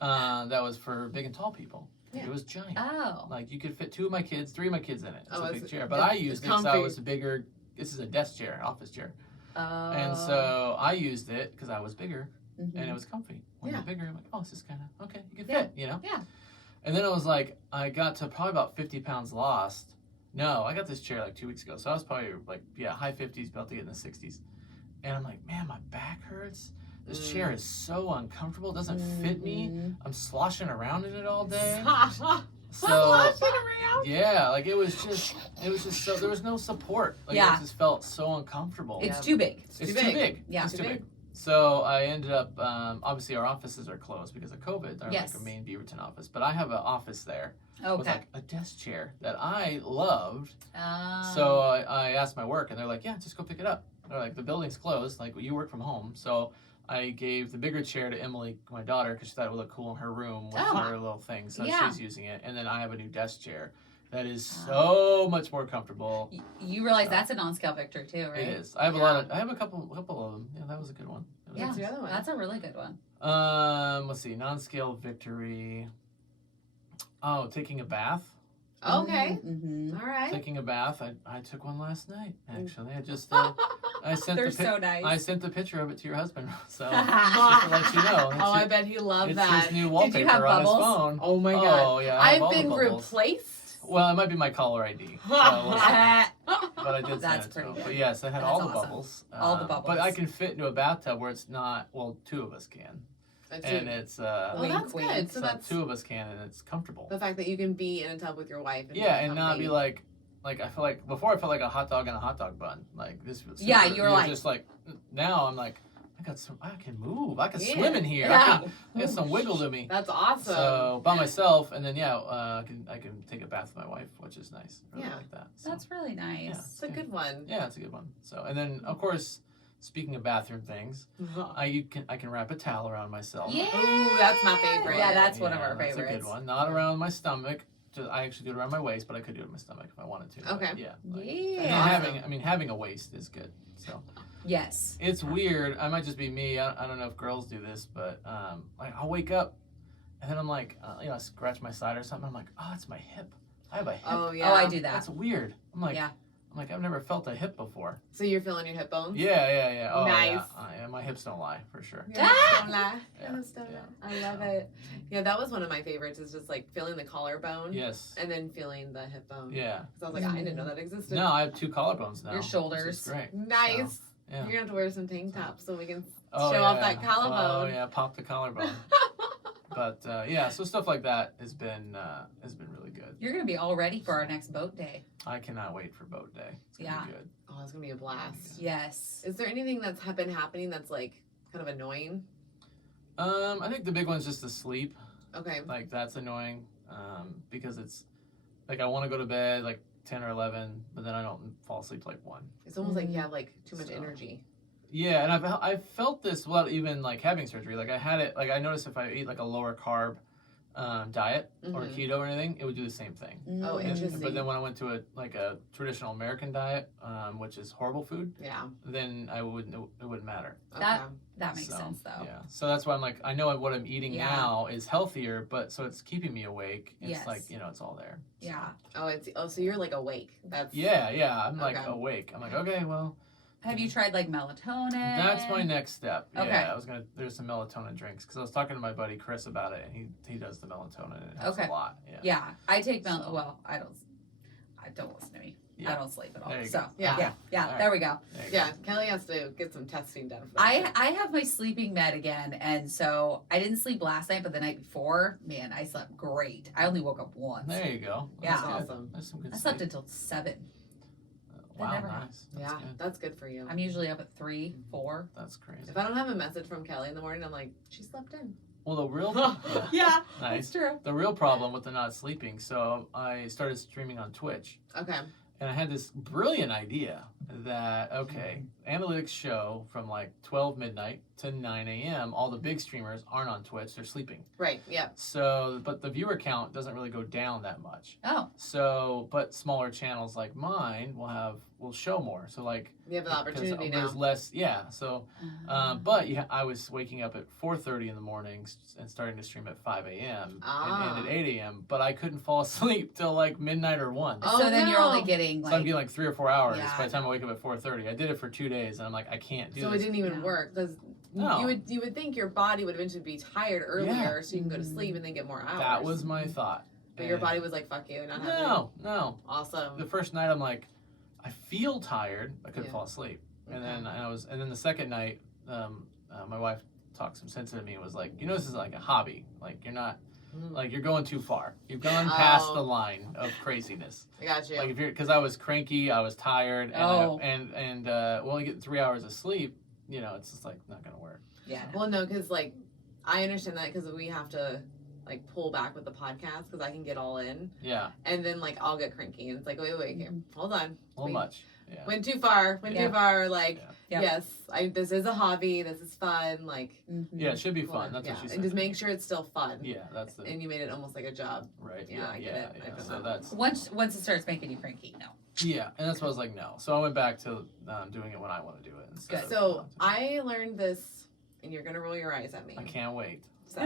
that was for big and tall people. Yeah. It was giant. Oh. Like you could fit 3 of my kids in it. It's Oh, a it's- big chair. But it's- I it's used it because I comfy. was a bigger. This is a desk chair, office chair. Oh. And so I used it because I was bigger Mhm. and it was comfy. When Yeah. you're bigger, I'm like, oh, this is kind of okay. You can Yeah. fit, you know. Yeah. And then I was like, I got to probably about 50 pounds lost. No, I got this chair like 2 weeks ago, so I was probably like high 50s, about to get in the 60s. And I'm like, man, my back hurts. This chair is so uncomfortable. It doesn't fit me. Mhm. I'm sloshing around in it all day. Sloshing So around. yeah, like it was just so there was no support. Like Yeah. it just felt so uncomfortable. It's too big. It's too too big. big. Yeah. It's Too too big. big. So I ended up, obviously our offices are closed because of COVID. Our Yes. like a main Beaverton office, but I have an office there with Okay. like a desk chair that I loved. Um, So I asked my work, and they're like, "Yeah, just go pick it up." They're like, "The building's closed. Like you work from home." So I gave the bigger chair to Emily, my daughter, because she thought it would look cool in her room with Oh. her little thing. So Yeah. she's using it, and then I have a new desk chair that is so much more comfortable. you realize that's a non-scale victory too, right? It is. I have I have a couple of them. Yeah, that was a good one. That was Yeah, What's the other one? that's a really good one. Let's see, non-scale victory. Oh, taking a bath. Okay. Mm-hmm. All right. Taking a bath. I took one last night. Actually, I just I sent They're the so nice. I sent the picture of it to your husband, so just to let you know. Oh, I bet he loved It's that. his new Did wallpaper you have on his bubbles? phone. Oh my god. Oh yeah, I have all I've the been bubbles. replaced. Well, it might be my caller ID. So we'll see. But I did That's send it to pretty him. good. But yes, I had That's all the awesome. bubbles. All the bubbles. But I can fit into a bathtub where it's not. Well, two of us can, and it's Oh, Wink, that's wink. good. So so that's two of us can, and it's comfortable. the fact that you can be in a tub with your wife. And Yeah, be and not be comfy. like I feel like before I felt like a hot dog in a hot dog bun. Like this was Yeah, you were like- just like now I'm like I can move. I can Yeah. swim in here. Yeah. I got some wiggle to me. That's awesome. So by myself, and then I can take a bath with my wife, which is nice. I really Yeah. like that. So, That's really nice. It's a good one. yeah, it's a good one. So and then of course, speaking of bathroom things, I can wrap a towel around myself. Yeah. Ooh, that's my favorite. Yeah, that's one of Yeah, our that's favorites. a good one. Not around my stomach. I actually do it around my waist, but I could do it with my stomach if I wanted to. But Okay. yeah. Yeah. And having a waist is good. So Yes. it's weird. I might just be me. I don't know if girls do this, but like I'll wake up and then I'm like, I scratch my side or something. I'm like, oh, it's my hip. I have a hip. Oh yeah. Oh, I do that. That's weird. Yeah. I'm like, I've never felt a hip before. So you're feeling your hip bones? Yeah. Oh, Nice. yeah, my hips don't lie for sure. Your hips don't lie. Yeah, Your hips don't yeah. lie. I love it. Yeah, that was one of my favorites. Is just like feeling the collarbone Yes. and then feeling the hip bone. Yeah. Because I was like, I didn't know that existed. No, I have two collarbones now. Your shoulders. Which is great. Nice. So, yeah. You're gonna have to wear some tank tops so we can Oh, show yeah. off that Oh collarbone. yeah, pop the collarbone. But yeah, so stuff like that has been really good. You're gonna be all ready for our next boat day. I cannot wait for boat day. It's gonna Yeah. be good. Oh, it's gonna be a blast. Yes. Is there anything that's been happening that's like kind of annoying? I think the big one's just the sleep. Okay. Like that's annoying. Because it's like I want to go to bed like 10 or 11, but then I don't fall asleep till, like 1. It's almost like you have like too much So- energy. Yeah, and I've felt this without even like having surgery. Like I had it. Like I noticed if I eat like a lower carb diet or Mhm. keto or anything, it would do the same thing. Oh, And- interesting. But then when I went to a traditional American diet, which is horrible food, Yeah. then it wouldn't matter. That- Okay. That makes So, sense though. Yeah. So that's why I'm like, I know what I'm eating Yeah. now is healthier, but so it's keeping me awake. It's Yes. like, it's all there. So, Yeah. So you're like awake. That's Yeah. I'm like Okay. awake. I'm like, okay, well, Have you tried like melatonin? that's my next step. Okay. Yeah, there's some melatonin drinks because I was talking to my buddy Chris about it, and he does the melatonin, and it helps Okay. a lot. Yeah. Yeah, I take So- well, I don't listen to me. I Yeah. don't sleep at all. There you So go. Yeah. yeah, All there right. we go. There you yeah. go. Kelly has to get some testing done for that. I have my sleeping med again, and so I didn't sleep last night, but the night before, man, I slept great. I only woke up once. There you go. Yeah. That's That's good. awesome. That's some good I slept sleep. until 7. Wow, never nice. That's Yeah, good. that's good for you. I'm usually up at 3, 4. That's crazy. If I don't have a message from Kelly in the morning, I'm like, she slept in. Well, the real Yeah, nice. that's true. The real problem with the not sleeping. So I started streaming on Twitch, Okay. and I had this brilliant idea that analytics show from like 12 midnight to 9 a.m. all the big streamers aren't on Twitch; they're sleeping. Right. Yeah. So, but the viewer count doesn't really go down that much. Oh, So, but smaller channels like mine will show more. So like You have an 'cause opportunity now. there's less. Yeah. So. But I was waking up at 4:30 in the mornings and starting to stream at 5 a.m. and end at 8 a.m. But I couldn't fall asleep till like midnight or 1. Oh, so then you're no. only getting So like I'm getting like 3 or 4 hours Yeah. by the time I wake up at 4:30. I did it for 2 days, and I'm like, I can't do So it this. didn't even Yeah. work because No. you would think your body would eventually be tired earlier, Yeah. so you can go to sleep and then get more hours. That was my thought. But your And- body was like, "Fuck you, not happening." No. Awesome. The first night I'm like, I feel tired. I couldn't Yeah. fall asleep, and Okay. then the second night, my wife talked some sense into me and was like, this is like a hobby. Like you're not. Mm. Like you're going too far. You've gone past Oh. the line of craziness. I got you. Like if you're, because I was cranky, I was tired, and Oh. and we only get 3 hours of sleep. It's just like not gonna work. yeah. Well, no, because like I understand that because we have to like pull back with the podcast because I can get all in, Yeah, and then like I'll get cranky and it's like, wait, here, hold on, a little much. Yeah. went too far, Yeah. too far. Like Yeah. yes, this is a hobby, this is fun. Like Mhm. Yeah, it should be hold fun. on, That's yeah, what she said. and just make sure it's still fun. Yeah, that's the And you made it almost like a job. right. Yeah, I get it. I Yeah. feel So that. that's Once it starts making you cranky, no. yeah, and that's why I was like no. So I went back to doing it when I want to do it. Instead Good. of So wanting to. I learned this, and you're gonna roll your eyes at me. I can't wait. So,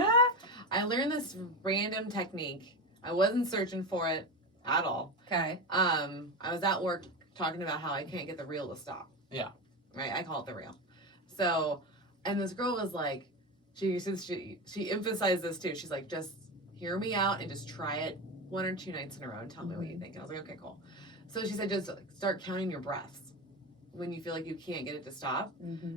I learned this random technique. I wasn't searching for it at all. Okay. I was at work talking about how I can't get the reel to stop. Yeah. right? I call it the rail. So, and this girl was like, she emphasized this too. She's like, just hear me out and just try it 1 or 2 nights in a row and tell me what you think. And I was like, okay, cool. So she said, just start counting your breaths. When you feel like you can't get it to stop,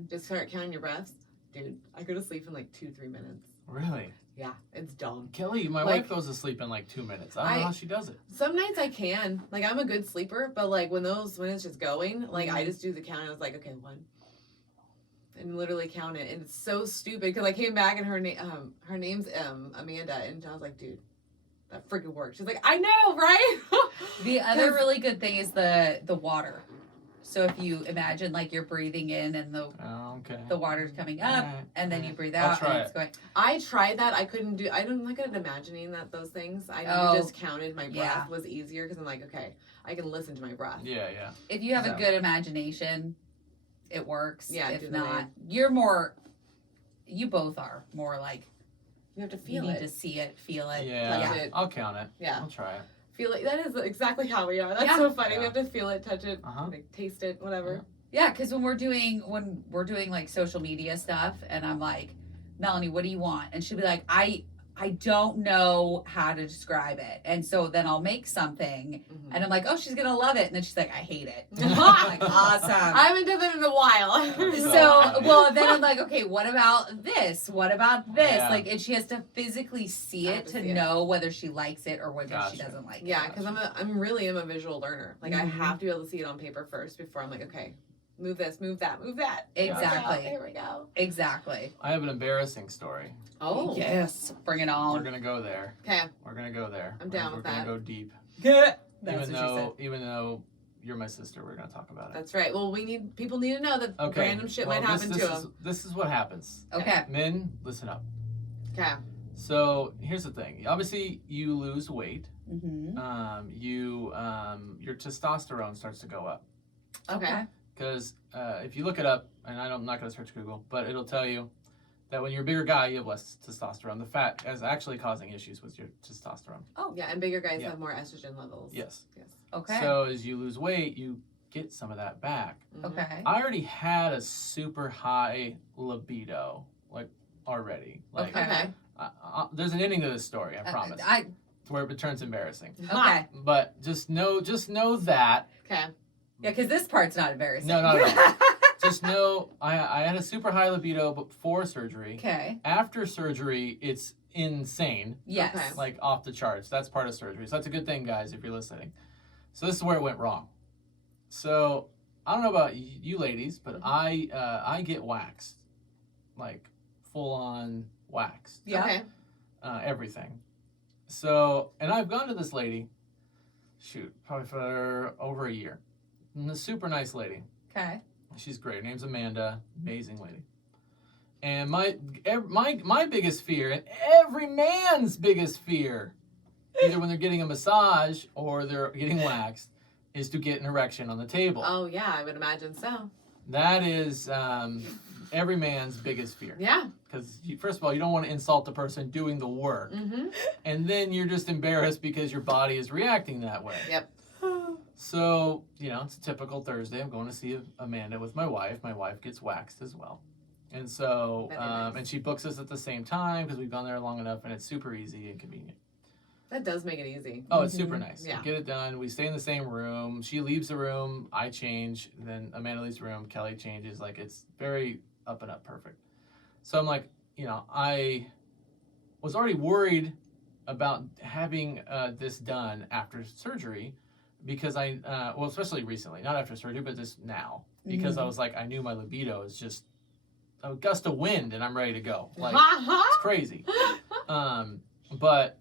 just start counting your breaths. Dude, I go to sleep in like 2-3 minutes. Really? Yeah, it's dumb. Kelly, my wife goes to sleep in like 2 minutes. I don't know how she does it. Some nights I can. Like, I'm a good sleeper, but like when it's just going, like I just do the count. I was like, okay, 1. And literally count it. And it's so stupid because I came back and her name's Amanda. And I was like, dude, that freaking worked. She's like, I know, right? The other really good thing is the water. So if you imagine like you're breathing in and the water's coming up and then you breathe out and it's going. I tried that. I'm not good at imagining those things. I just counted my breath was easier because I'm like, okay, I can listen to my breath. Yeah. If you have a good imagination, it works. Yeah. If not, you both are more like, you have to feel you it. need to see it, feel it. Yeah. Touch it. I'll count it. Yeah. I'll try it. Feel it. That is exactly how we are. That's so funny. Yeah. We have to feel it, touch it, like, taste it, whatever. Yeah, because when we're doing like social media stuff, and I'm like, Melanie, what do you want? And she'll be like, I don't know how to describe it. And so then I'll make something, and I'm like, oh, she's gonna love it. And then she's like, I hate it. I'm like, awesome. I haven't done that in a while. Then I'm like, okay, what about this? What about this? Yeah. Like, and she has to physically see it to know whether she likes it or whether she doesn't like it. Yeah, because I'm really a visual learner. Like, I have to be able to see it on paper first before I'm like, okay, move this, move that, move that. Exactly. Here we go. Exactly. I have an embarrassing story. Oh. Yes. Bring it on. We're gonna go there. Okay. We're gonna go there. I'm down with that. We're gonna go deep. Yeah. Even though you're my sister, we're gonna talk about it. That's right. Well, people need to know that random shit might happen to them. This is what happens. Okay. Men, listen up. Okay. So here's the thing. Obviously, you lose weight. Your testosterone starts to go up. Okay. Because if you look it up, and I'm not going to search Google, but it'll tell you that when you're a bigger guy, you have less testosterone. The fat is actually causing issues with your testosterone. Oh, yeah, and bigger guys have more estrogen levels. Yes. Okay. So as you lose weight, you get some of that back. Okay. I already had a super high libido, like, already. Like, okay. There's an ending to this story, I promise. To where it turns embarrassing. Okay. But just know that. Okay. Yeah, because this part's not embarrassing. No. Just know I had a super high libido before surgery. Okay. After surgery, it's insane. Yes. Okay. Like off the charts. That's part of surgery. So that's a good thing, guys, if you're listening. So this is where it went wrong. So I don't know about you ladies, but I get waxed. Like full on waxed. Yeah. Okay. Everything. So, and I've gone to this lady, probably for over a year. And a super nice lady. Okay. She's great. Her name's Amanda. Amazing lady. And my biggest fear, and every man's biggest fear, either when they're getting a massage or they're getting waxed, is to get an erection on the table. Oh, yeah, I would imagine so. That is every man's biggest fear. Yeah. Because, first of all, you don't want to insult the person doing the work. And then you're just embarrassed because your body is reacting that way. Yep. So, it's a typical Thursday. I'm going to see Amanda with my wife. My wife gets waxed as well. And so, and she books us at the same time because we've gone there long enough and it's super easy and convenient. That does make it easy. Oh, it's super nice. Yeah. We get it done. We stay in the same room. She leaves the room. I change. Then Amanda leaves the room. Kelly changes. Like, it's very up and up perfect. So I'm like, I was already worried about having this done after surgery because especially recently, not after surgery, but just now. Because I was like, I knew my libido is just a gust of wind and I'm ready to go. Like, it's crazy. But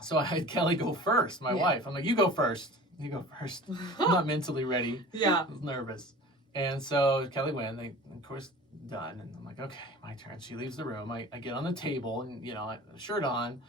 so I had Kelly go first, my wife. I'm like, you go first. You go first. I'm not mentally ready. Yeah. I was nervous. And so Kelly went, they, of course, done. And I'm like, okay, my turn. She leaves the room. I get on the table and, shirt on,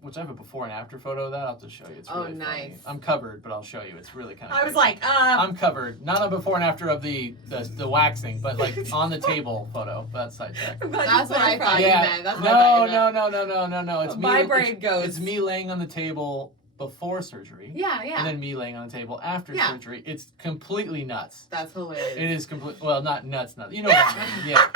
which I have a before and after photo of that. I'll have to show you. It's really nice. funny. I'm covered, but I'll show you. It's really kind of I was like, I'm covered. Not a before and after of the waxing, but like on the table photo. That's sidetrack. That's what I thought you Yeah. meant. That's what I thought you meant. No. It's me. My brain goes. It's me laying on the table before surgery. Yeah, And then me laying on the table after surgery. It's completely nuts. That's hilarious. It is well, not nuts. You know what I mean? Yeah,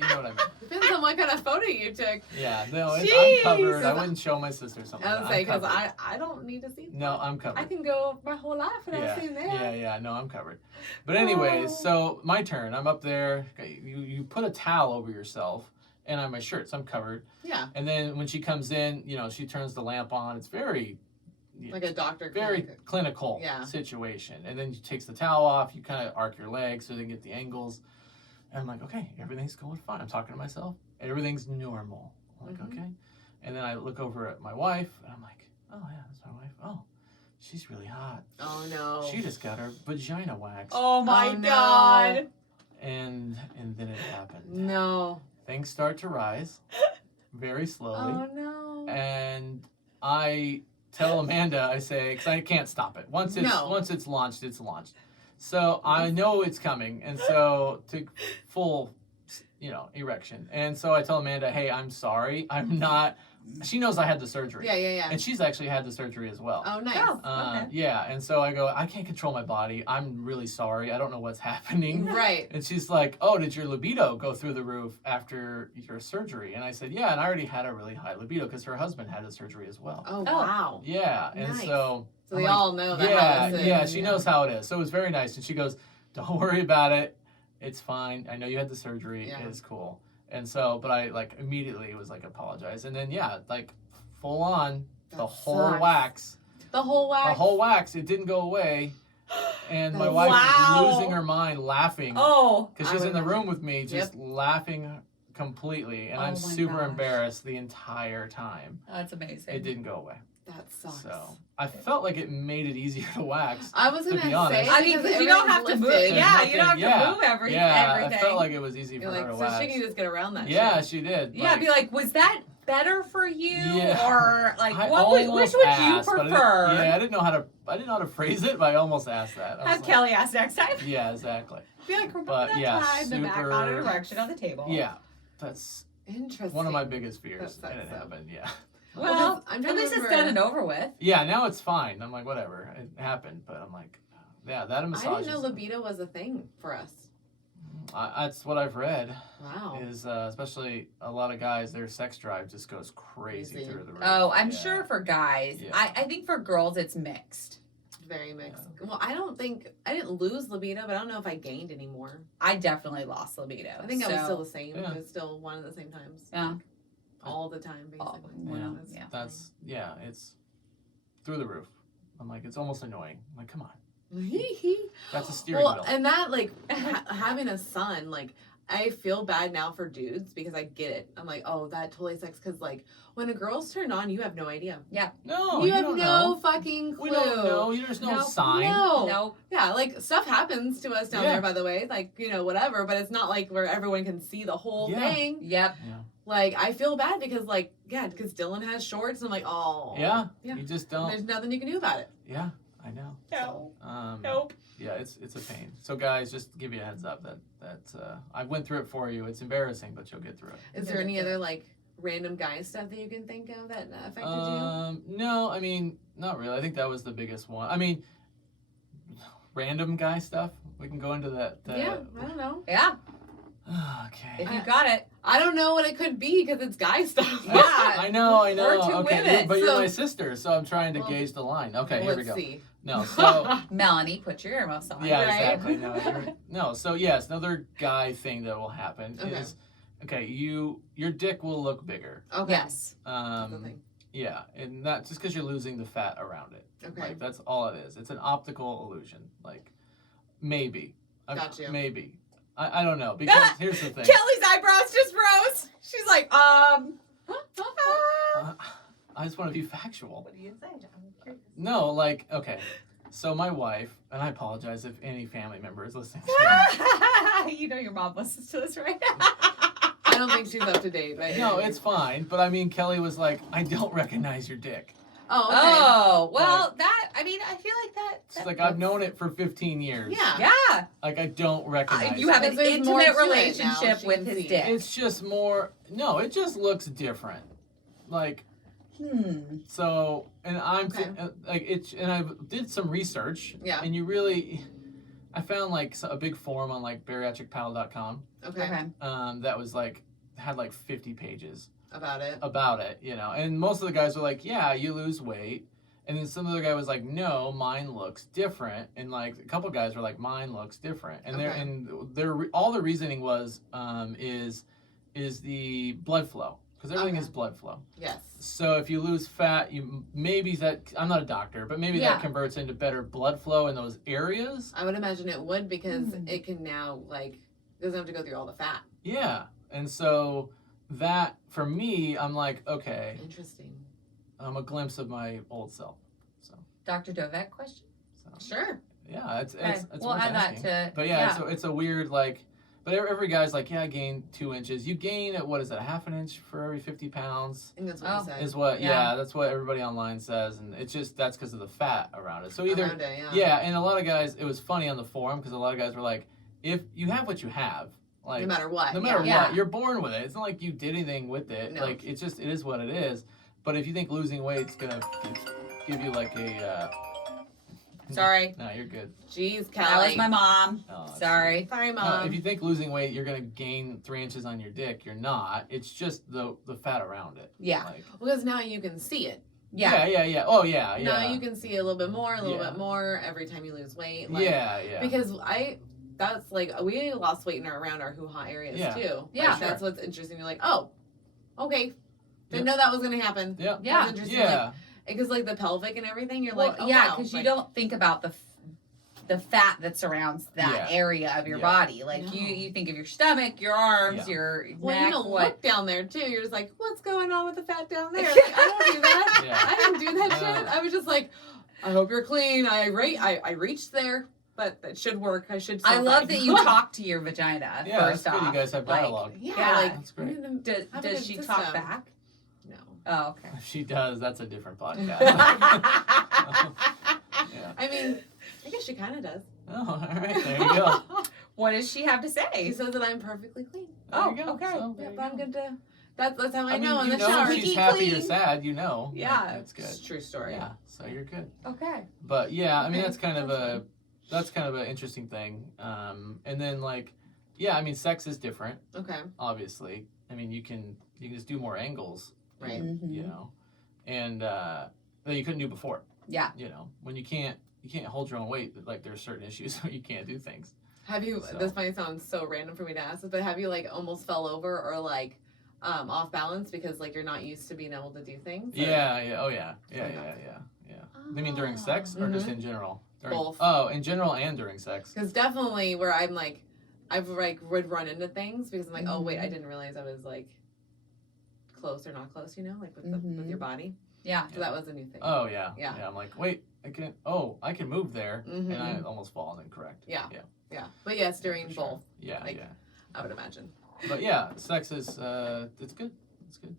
you know what I mean. Depends on what kind of photo you took. Yeah, no, I'm Jeez. covered. I wouldn't show my sister something. I would say because I don't need to see. No, I'm covered. I can go my whole life without seeing that. Yeah. No, I'm covered. But anyways, so my turn. I'm up there. You put a towel over yourself, and on my shirt, so I'm covered. Yeah. And then when she comes in, she turns the lamp on. It's very like a doctor. Very clinical situation. And then she takes the towel off. You kind of arc your legs so they get the angles. And I'm like, okay, everything's going fine. I'm talking to myself. Everything's normal. I'm like, okay. And then I look over at my wife, and I'm like, oh, yeah, that's my wife. Oh, she's really hot. Oh, no. She just got her vagina waxed. Oh, my God. And then it happened. No. Things start to rise very slowly. Oh, no. And I tell Amanda, I say, because I can't stop it. Once it's launched, it's launched. So I know it's coming, and so to full, erection. And so I tell Amanda, hey, I'm sorry. I'm not. She knows I had the surgery. Yeah. And she's actually had the surgery as well. Oh, nice. Okay. Yeah, and so I go, I can't control my body. I'm really sorry. I don't know what's happening. Right. And she's like, oh, did your libido go through the roof after your surgery? And I said, yeah, and I already had a really high libido because her husband had a surgery as well. Oh, wow. Yeah, and Nice. so they all know that. Yeah, she knows how it is. So it was very nice. And she goes, don't worry about it. It's fine. I know you had the surgery. Yeah. It's cool. And so, but I immediately was apologize. And then, full on, the whole wax. The whole wax? The whole wax. It didn't go away. And my wife was losing her mind laughing. Oh. Because she's in the room with me just laughing completely. And I'm super embarrassed the entire time. That's amazing. It didn't go away. That sucks. So I felt like it made it easier to wax. I was going to say, I mean, because you don't have to move. Yeah, you don't have to move everything. I felt like it was easy for her to wax. So she can just get around that. Yeah, she did. Yeah, be like, was that better for you, or which would you prefer? I didn't know how to phrase it, but I almost asked that. Have Kelly ask next time. Yeah, exactly. Be like, remember that time the back on an erection on the table. Yeah, that's interesting. One of my biggest fears, and it happened. Yeah. Well, at least it's done and over with. Yeah, now it's fine. I'm like, whatever, it happened, but I'm like, yeah, that massage. I didn't know libido was a thing for us. That's what I've read. Wow. Is especially a lot of guys, their sex drive just goes crazy through the roof. Oh, I'm sure for guys. Yeah. I think for girls it's mixed. Very mixed. Yeah. Well, I didn't lose libido, but I don't know if I gained any more. I definitely lost libido. I think I was still the same. Yeah. It was still one of the same times. Yeah. Like, all the time, basically. It's through the roof. I'm like, it's almost annoying. I'm like, come on. That's a steering wheel. And that, having a son, I feel bad now for dudes because I get it. I'm like, oh, that totally sucks. Because, when a girl's turned on, you have no idea. Yeah. No, you have no fucking clue. We don't know. There's no sign. No. Yeah, stuff happens to us down there, by the way. Whatever. But it's not where everyone can see the whole thing. Yep. Yeah. I feel bad because, because Dylan has shorts. And I'm like, oh. Yeah. You just don't. There's nothing you can do about it. Yeah, I know. No. So, nope. Yeah, it's a pain. So, guys, just to give you a heads up that I went through it for you. It's embarrassing, but you'll get through it. Is there any other, random guy stuff that you can think of that affected you? No, I mean, not really. I think that was the biggest one. I mean, random guy stuff. We can go into that. Yeah, I don't know. Yeah. Okay. If you got it. I don't know what it could be because it's guy stuff. Yeah. I know. We're two women. But you're my sister, so I'm trying to gauge the line. Okay, here we go. Let's see. No, so Melanie, put your earmuffs on. Yeah, right? exactly. No, so yes, another guy thing that will happen is your dick will look bigger. Okay. Yes. Yeah, and not just because you're losing the fat around it. Okay. That's all it is. It's an optical illusion. Maybe. Gotcha. Maybe. I don't know, because here's the thing. Kelly's eyebrows just rose. She's like, I just want to be factual. What do you say? I'm curious. No, okay. So my wife, and I apologize if any family member is listening to You know your mom listens to this, right? I don't think she's up to date. But no, it's fine. But I mean, Kelly was like, I don't recognize your dick. Oh, okay. Oh, well, I feel like that. It's I've known it for 15 years. Yeah. Yeah. I don't recognize You have it. an There's more intimate to it now. relationship She with can his see. dick. It's just more, no, it just looks different. So, and I'm Okay. like it's, and I did some research. Yeah. And I found like a big forum on like bariatricpal.com. Okay. That was like had like 50 pages About it. and most of the guys were like, yeah, you lose weight. And then some other guy was like, no, mine looks different. And like a couple guys were like, mine looks different. And all the reasoning was is the blood flow, because everything is blood flow. Yes. So if you lose fat, I'm not a doctor, but maybe that converts into better blood flow in those areas. I would imagine it would, because it can now it doesn't have to go through all the fat. Yeah. And so that for me, I'm like, okay. Interesting. A glimpse of my old self. So Dr. Dovek question? So. Sure. Yeah, it's We'll worth add asking. that to. But it's a weird but every guy's like, yeah, I gained 2 inches. You gain what is it, a half an inch for every 50 pounds? I think that's what you said. Is what that's what everybody online says, and it's just that's because of the fat around it. So either around it, and a lot of guys, it was funny on the forum because a lot of guys were like, if you have what you have. Like, no matter what. No matter what, you're born with it. It's not like you did anything with it. No. Like it is what it is. But if you think losing weight's gonna give you like a Sorry. no, you're good. Jeez, Kelly. That was my mom. Oh, Sorry. Sorry, no, Mom. if you think losing weight you're gonna gain 3 inches on your dick, you're not. It's just the fat around it. Yeah. Like, Because now you can see it. Yeah. Oh yeah. Now you can see a little bit more, bit more every time you lose weight. Like, yeah. Because that's we lost weight around our hoo-ha areas too. Yeah. Like, that's what's interesting. You're like, oh, okay. Didn't know that was going to happen. Yeah. That's interesting. Yeah. Because the pelvic and everything, you're Well, like, oh, yeah, wow. because you don't think about the fat that surrounds that area of your body. Like you think of your stomach, your arms, your well, neck. you don't look down there too. You're just like, what's going on with the fat down there? Like, I don't do that. I didn't do that shit. I was just like, I hope you're clean. I reached there, but that should work. I should. I love that you talk to your vagina. Yeah, first that's good. off. You guys have dialogue. That's great. Does she talk back? No. Oh, okay. If she does, that's a different podcast. I mean, I guess she kind of does. Oh, all right. There you go. What does she have to She say? says that I'm perfectly clean. There you go. Okay. So, Yeah, there but you I'm go. good to. That's how I I know mean, in the you know shower. if she's Squeaky happy clean. or sad, you know. Yeah. That's good. It's a true story. Yeah, so you're good. Okay. But yeah, I mean Okay, that's kind of an interesting thing. And then I mean sex is different, Okay. obviously. I mean you can just do more angles, Right. Mhm. you know, and that you couldn't do before. Yeah. You know, when you can't hold your own weight, like there's certain issues where you can't do things. Have you? So. This might sound so random for me to ask this, but have you almost fell over or off balance because you're not used to being able to do things? Or? Yeah. Oh yeah. Yeah. You mean during sex or just in general? Both. Oh, in general and during sex. Because definitely where I'm I've would run into things because I'm oh wait, I didn't realize I was close or not close, with your body. Yeah. So that was a new thing. Oh yeah. Yeah. I'm like, wait, I can move there, and I almost fall and incorrect. Yeah. But yes, during For sure. both, Yeah. I would imagine. But yeah, sex is it's good. It's good.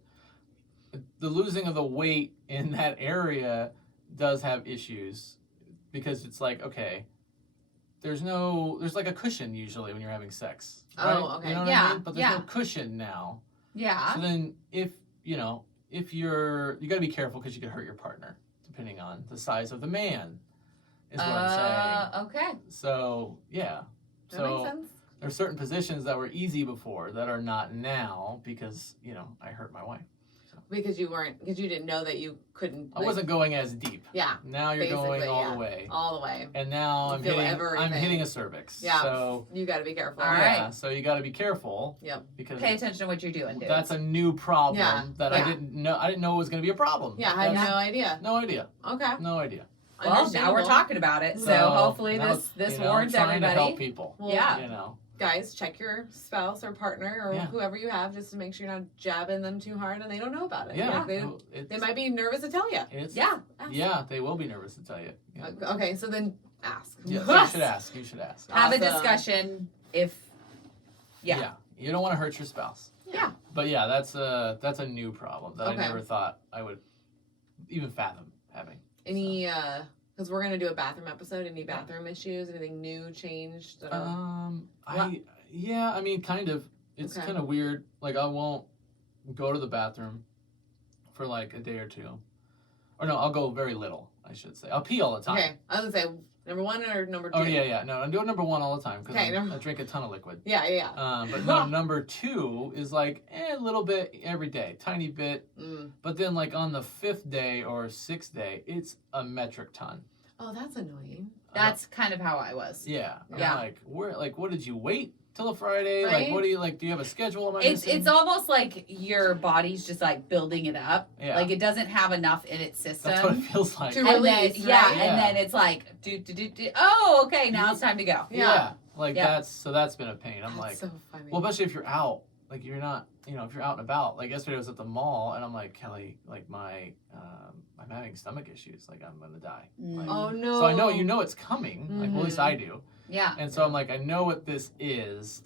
The losing of the weight in that area does have issues because it's okay, there's like a cushion usually when you're having sex. Right? Oh, okay. You know what I mean? But there's no cushion now. Yeah. So then if you got to be careful because you could hurt your partner depending on the size of the man. Is what I'm saying. Okay. So yeah. That makes sense. There are certain positions that were easy before that are not now because I hurt my wife. So. Because you didn't know that you couldn't. I wasn't going as deep. Yeah. Now you're going all the way. All the way. And now I'm hitting a cervix. Yeah. So you got to be careful. All yeah. right. So you got to be careful. Yep. Because Pay attention to what you're doing, dude. that's a new problem that I Yeah. didn't know. I didn't know it was going to be a problem. Yeah, I had no idea. No idea. Okay. No idea. Well, now we're Understandable. talking about it, so hopefully now, this you know, warns trying everybody. to help people. Well, Yeah. Guys, check your spouse or partner or Yeah. whoever you have just to make sure you're not jabbing them too hard and they don't know about it. Yeah. They might be nervous to tell you. Yeah. Ask. Yeah, they will be nervous to tell you. Yeah. Okay, so then ask. Yeah, you should ask. You should ask. Have a Awesome. discussion if. Yeah. You don't want to hurt your spouse. Yeah. But yeah, that's a new problem that Okay. I never thought I would even fathom having. Any because we're gonna do a bathroom episode. Any bathroom issues? Anything new, changed? Or... I mean, kind of. It's Okay. kind of weird. I won't go to the bathroom for like a day or two. Or no, I'll go very little, I should say. I'll pee all the time. Okay, I was gonna say number 1 or number 2. Oh, yeah. No, I'm doing number 1 all the time because Okay, I drink a ton of liquid. Yeah. But no, number 2 is like a little bit every day, tiny bit. But then like on the 5th day or 6th day, it's a metric ton. Oh, that's annoying. That's kind of how I was. Yeah. Yeah. Like, what did you wait till a Friday? Right? Like, what do you like? Do you have a schedule? Am I It's missing? it's almost like your body's just like building it up. Yeah. Like it doesn't have enough in its system. That's what it feels like. To and then, release, yeah, right? and Yeah. then it's like oh, okay, now it's time to go. Yeah. Like Yeah. that's been a pain. I'm That's like, so funny. well, especially if you're out, like you're not, if you're out and about. Like yesterday I was at the mall and I'm like, Kelly, like I'm having stomach issues. Like I'm gonna die. Like, oh no. so I know it's coming. Like well, at least I do. Yeah. And so I'm like, I know what this is.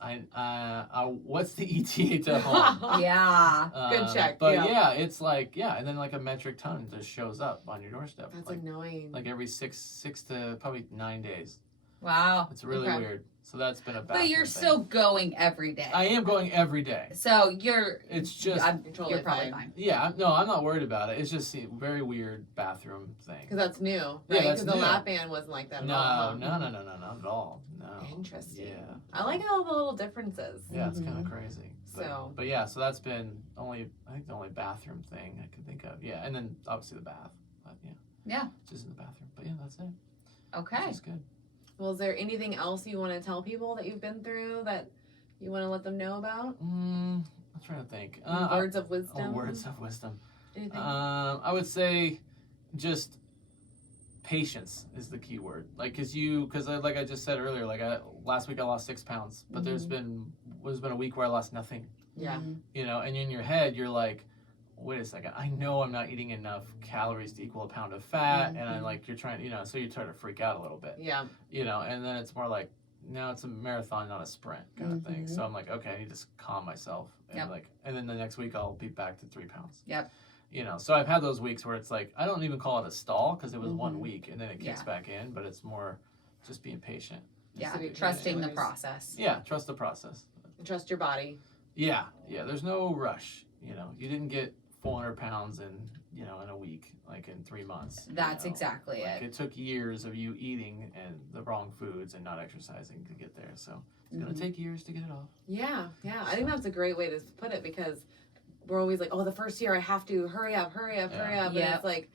What's the ETA to home? Yeah. Good check, But yeah. it's like and then like a metric ton just shows up on your doorstep. That's like, annoying. like every six to probably 9 days. Wow. It's really Okay. weird. So that's been a bad. But you're still going every day. I am going every day. So you're. It's just I'm, You're totally you're probably fine. fine. yeah. I'm not worried about it. It's just a very weird bathroom thing. Because that's new, right? Yeah, that's Because the new. lap band wasn't like that at No, all. not at all. No. Interesting. Yeah. I like all the little differences. Yeah, it's kind Mhm. of crazy. So- but yeah, so that's been I think the only bathroom thing I can think of. Yeah, and then obviously the bath. But yeah. Yeah. Just in the bathroom. But yeah, that's it. Okay. It's good. Well, is there anything else you want to tell people that you've been through that you want to let them know about? I'm trying to think. Words of wisdom? Words of wisdom. Anything? I would say just patience is the key word. Like, because like I just said earlier, like last week I lost 6 pounds, but there's been a week where I lost nothing. Yeah. And in your head you're like, wait a second, I know I'm not eating enough calories to equal a pound of fat, and I like you're trying, so you try to freak out a little bit, Yeah. and then it's more like, now it's a marathon, not a sprint kind of thing. So I'm like, okay, I need to calm myself, and and then the next week I'll be back to 3 pounds. Yep. So I've had those weeks where it's like, I don't even call it a stall because it was 1 week and then it kicks back in, but it's more just being patient. Yeah. So be Trusting the patient. process. Yeah, trust the process. And trust your body. Yeah, there's no rush. You didn't get 400 pounds in a week, like in 3 months. That's exactly like it. It took years of you eating and the wrong foods and not exercising to get there. So it's gonna take years to get it off. Yeah. I think that's a great way to put it because we're always like, oh, the first year I have to hurry up. Yeah. And it's like,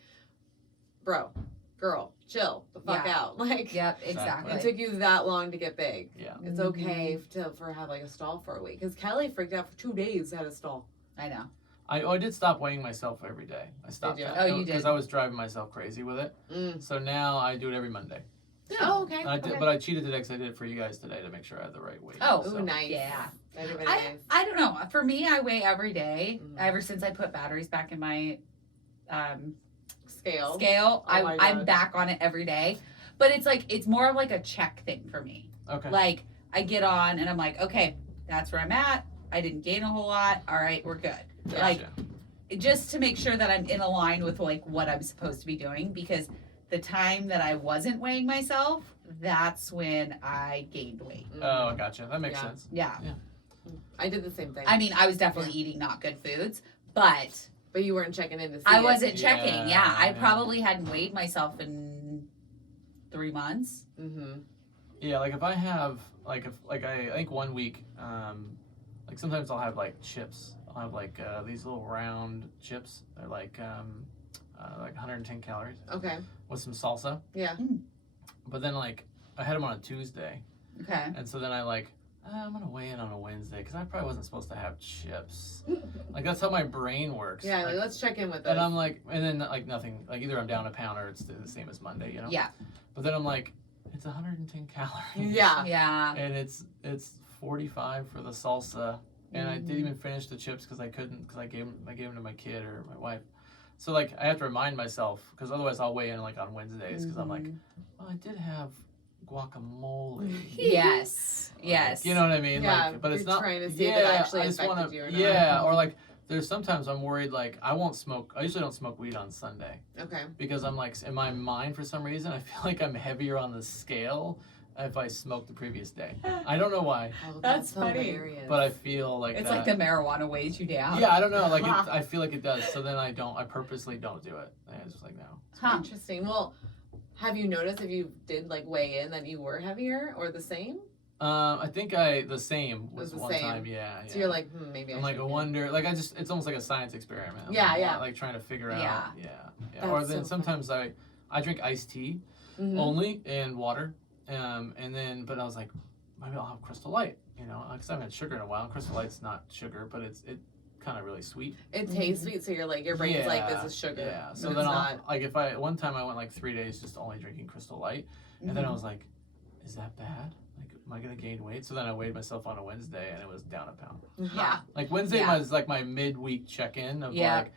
bro, girl, chill the fuck out. Like, Yep. Exactly. it took you that long to get big. Yeah. It's okay for have like a stall for a week. Because Kelly freaked out for 2 days, had a stall. I know. I did stop weighing myself every day. I stopped you? that. Oh, you did. Because I was driving myself crazy with it. So now I do it every Monday. Oh, okay. And I did, okay. but I cheated today because I did it for you guys today to make sure I had the right weight. Oh, Ooh, nice. Yeah. Very, very nice. I don't know. For me, I weigh every day. Mhm. Ever since I put batteries back in my Scale. scale, Oh my I'm God. back on it every day. But it's more of like a check thing for me. Okay. Like I get on and I'm like, okay, that's where I'm at. I didn't gain a whole lot. All right, we're good. Gotcha. Like just to make sure that I'm in a line with like what I'm supposed to be doing, because the time that I wasn't weighing myself, that's when I gained weight. Oh, I gotcha. That makes Yeah. sense. Yeah. I did the same thing. I mean, I was definitely eating not good foods, but But you weren't checking in to see I it. wasn't checking. Yeah, I Yeah. probably hadn't weighed myself in 3 months. Mm-hmm. Yeah, like if I have I think 1 week, like sometimes I'll have like chips. I'll have like these little round chips. They're like 110 calories Okay. with some salsa. Yeah. But then like I had them on a Tuesday, Okay. and so then I like I'm gonna weigh in on a Wednesday because I probably wasn't supposed to have chips. Like that's how my brain works. Yeah, Like, let's check in with this. and I'm like, and then like nothing. Like either I'm down a pound or it's the same as Monday. Yeah. But then I'm like, it's 110 calories. Yeah. Yeah. And it's 45 for the salsa, and I didn't even finish the chips because I couldn't, because I gave them to my kid or my wife. So like I have to remind myself, because otherwise I'll weigh in like on Wednesdays because I'm like, well, I did have guacamole. Yes. Yes. You know what I mean? Yeah, Like, but it's you're not trying to see if it actually I just affected wanna, you or not. yeah, or like there's sometimes I'm worried like I won't smoke. I usually don't smoke weed on Sunday Okay. because I'm like in my mind for some reason I feel like I'm heavier on the scale if I smoked the previous day. I don't know why, Oh, That's funny. hilarious. but I feel like It's that. like the marijuana weighs you down. Yeah, I don't know. Like I feel like it does. So then I purposely don't do it. And it's just like no. Huh. Interesting. Well, have you noticed if you did like weigh in that you were heavier or the same? I think the same was the one same. time. Yeah. So you're like, maybe I'm I like, should I be- wonder. Like it's almost like a science experiment. Yeah, like, yeah. Like trying to figure Yeah. out. Yeah. Or That's then so sometimes I drink iced tea Mhm. only and water. And then but I was like, maybe I'll have Crystal Light. You know, because I haven't had sugar in a while. Crystal Light's not sugar, but it kind of really sweet. It tastes sweet, so you're like, your brain's like, this is sugar. Yeah. So but then it's I'll not. like if one time I went like 3 days just only drinking Crystal Light, and then I was like, is that bad? Like, am I gonna gain weight? So then I weighed myself on a Wednesday, and it was down a pound. Yeah. Like Wednesday Yeah. was like my midweek check-in of Yeah. like,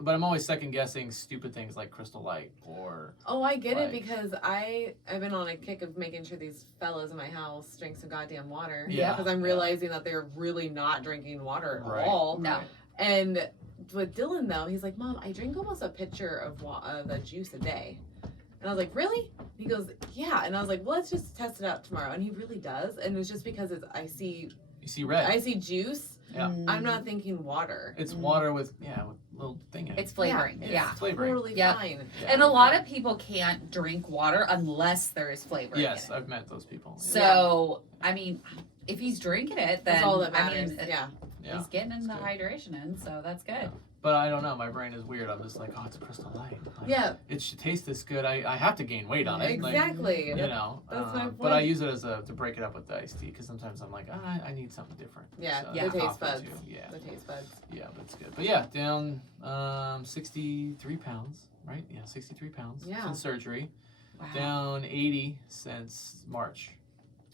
but I'm always second guessing stupid things like Crystal Light or Oh, I get Like- it because I've been on a kick of making sure these fellas in my house drink some goddamn water. Yeah. Because I'm realizing that they're really not drinking water at Right. all. No. And with Dylan though, he's like, Mom, I drink almost a pitcher of the juice a day. And I was like, really? He goes, yeah. And I was like, well, let's just test it out tomorrow. And he really does. And it's just because I see you see red. juice. Yeah. I'm not thinking water. It's water with little thing in it. It's flavoring. It's Yeah. flavoring. Totally Yep. fine. Yeah. And a lot of people can't drink water unless there is flavor Yes, in it. I've met those people. Yeah. So, I mean, if he's drinking it, then That's all that I matters. mean, yeah. Yeah. he's getting in the good. hydration in, so that's good. But I don't know. My brain is weird. I'm just like, oh, it's a Crystal Light. Like, Yeah. It should taste this good. I have to gain weight on it. Like, Exactly. you know. That's my But I point. use it as to break it up with the iced tea because sometimes I'm like, I need something different. Yeah, So, the taste coffee buds. too. Yeah. The taste buds. Yeah, but it's good. But yeah, down 63 pounds, right? Yeah, 63 pounds Yeah. since surgery. Wow. Down 80 since March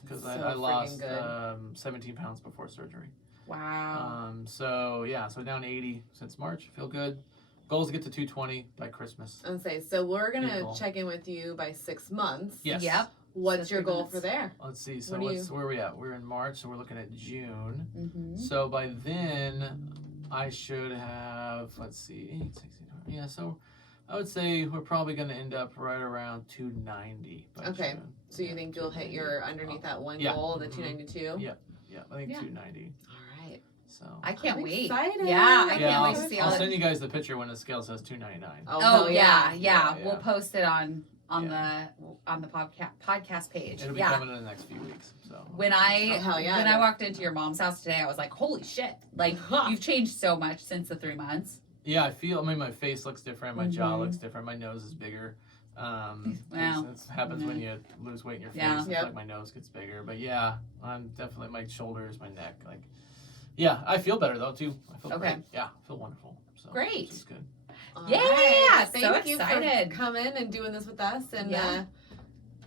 because So I freaking lost good. 17 pounds before surgery. Wow. So down 80 since March. Feel good. Goal is to get to 220 by Christmas. And say, so we're gonna April. check in with you by 6 months. Yes. Yep. What's So your 3 goal months. for there? Let's see. So What do where are we at? We're in March, so we're looking at June. Mm-hmm. So by then, I should have, let's see, 8, 16, yeah, so I would say we're probably going to end up right around 290 by Okay. June. So you think you'll hit your underneath that one Yeah. goal, the Mhm. 292? Yeah. Yeah, I think Yeah. 290. All right. So. I can't I'm wait. excited. Yeah, I Yeah, can't I'll, wait to see I'll all that. send you guys the picture when the scale says 299. Oh, Oh hell yeah, yeah. Yeah, We'll yeah. post it on the podcast page. It'll be yeah. coming in the next few weeks. So. When I Oh, hell yeah, when it I is. walked into your mom's house today, I was like, "Holy shit! Like you've changed so much since the 3 months." Yeah, I mean, my face looks different. My jaw Mhm. looks different. My nose is bigger. Wow. It happens when you lose weight in your face. Yeah. It's Yep. like my nose gets bigger. But yeah, I'm definitely my shoulders, my neck. Like, yeah, I feel better though too. I feel Okay. great. Yeah, I feel wonderful. So, Great. Which is good. All Yeah, right. so Thank you excited. for coming and doing this with us. And Yeah.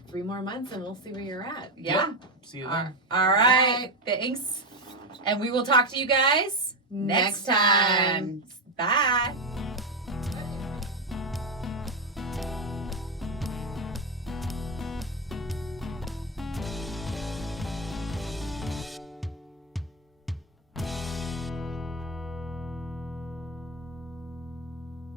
3 more months and we'll see where you're at. Yeah. See you All then. right. Thanks. And we will talk to you guys next time. Bye.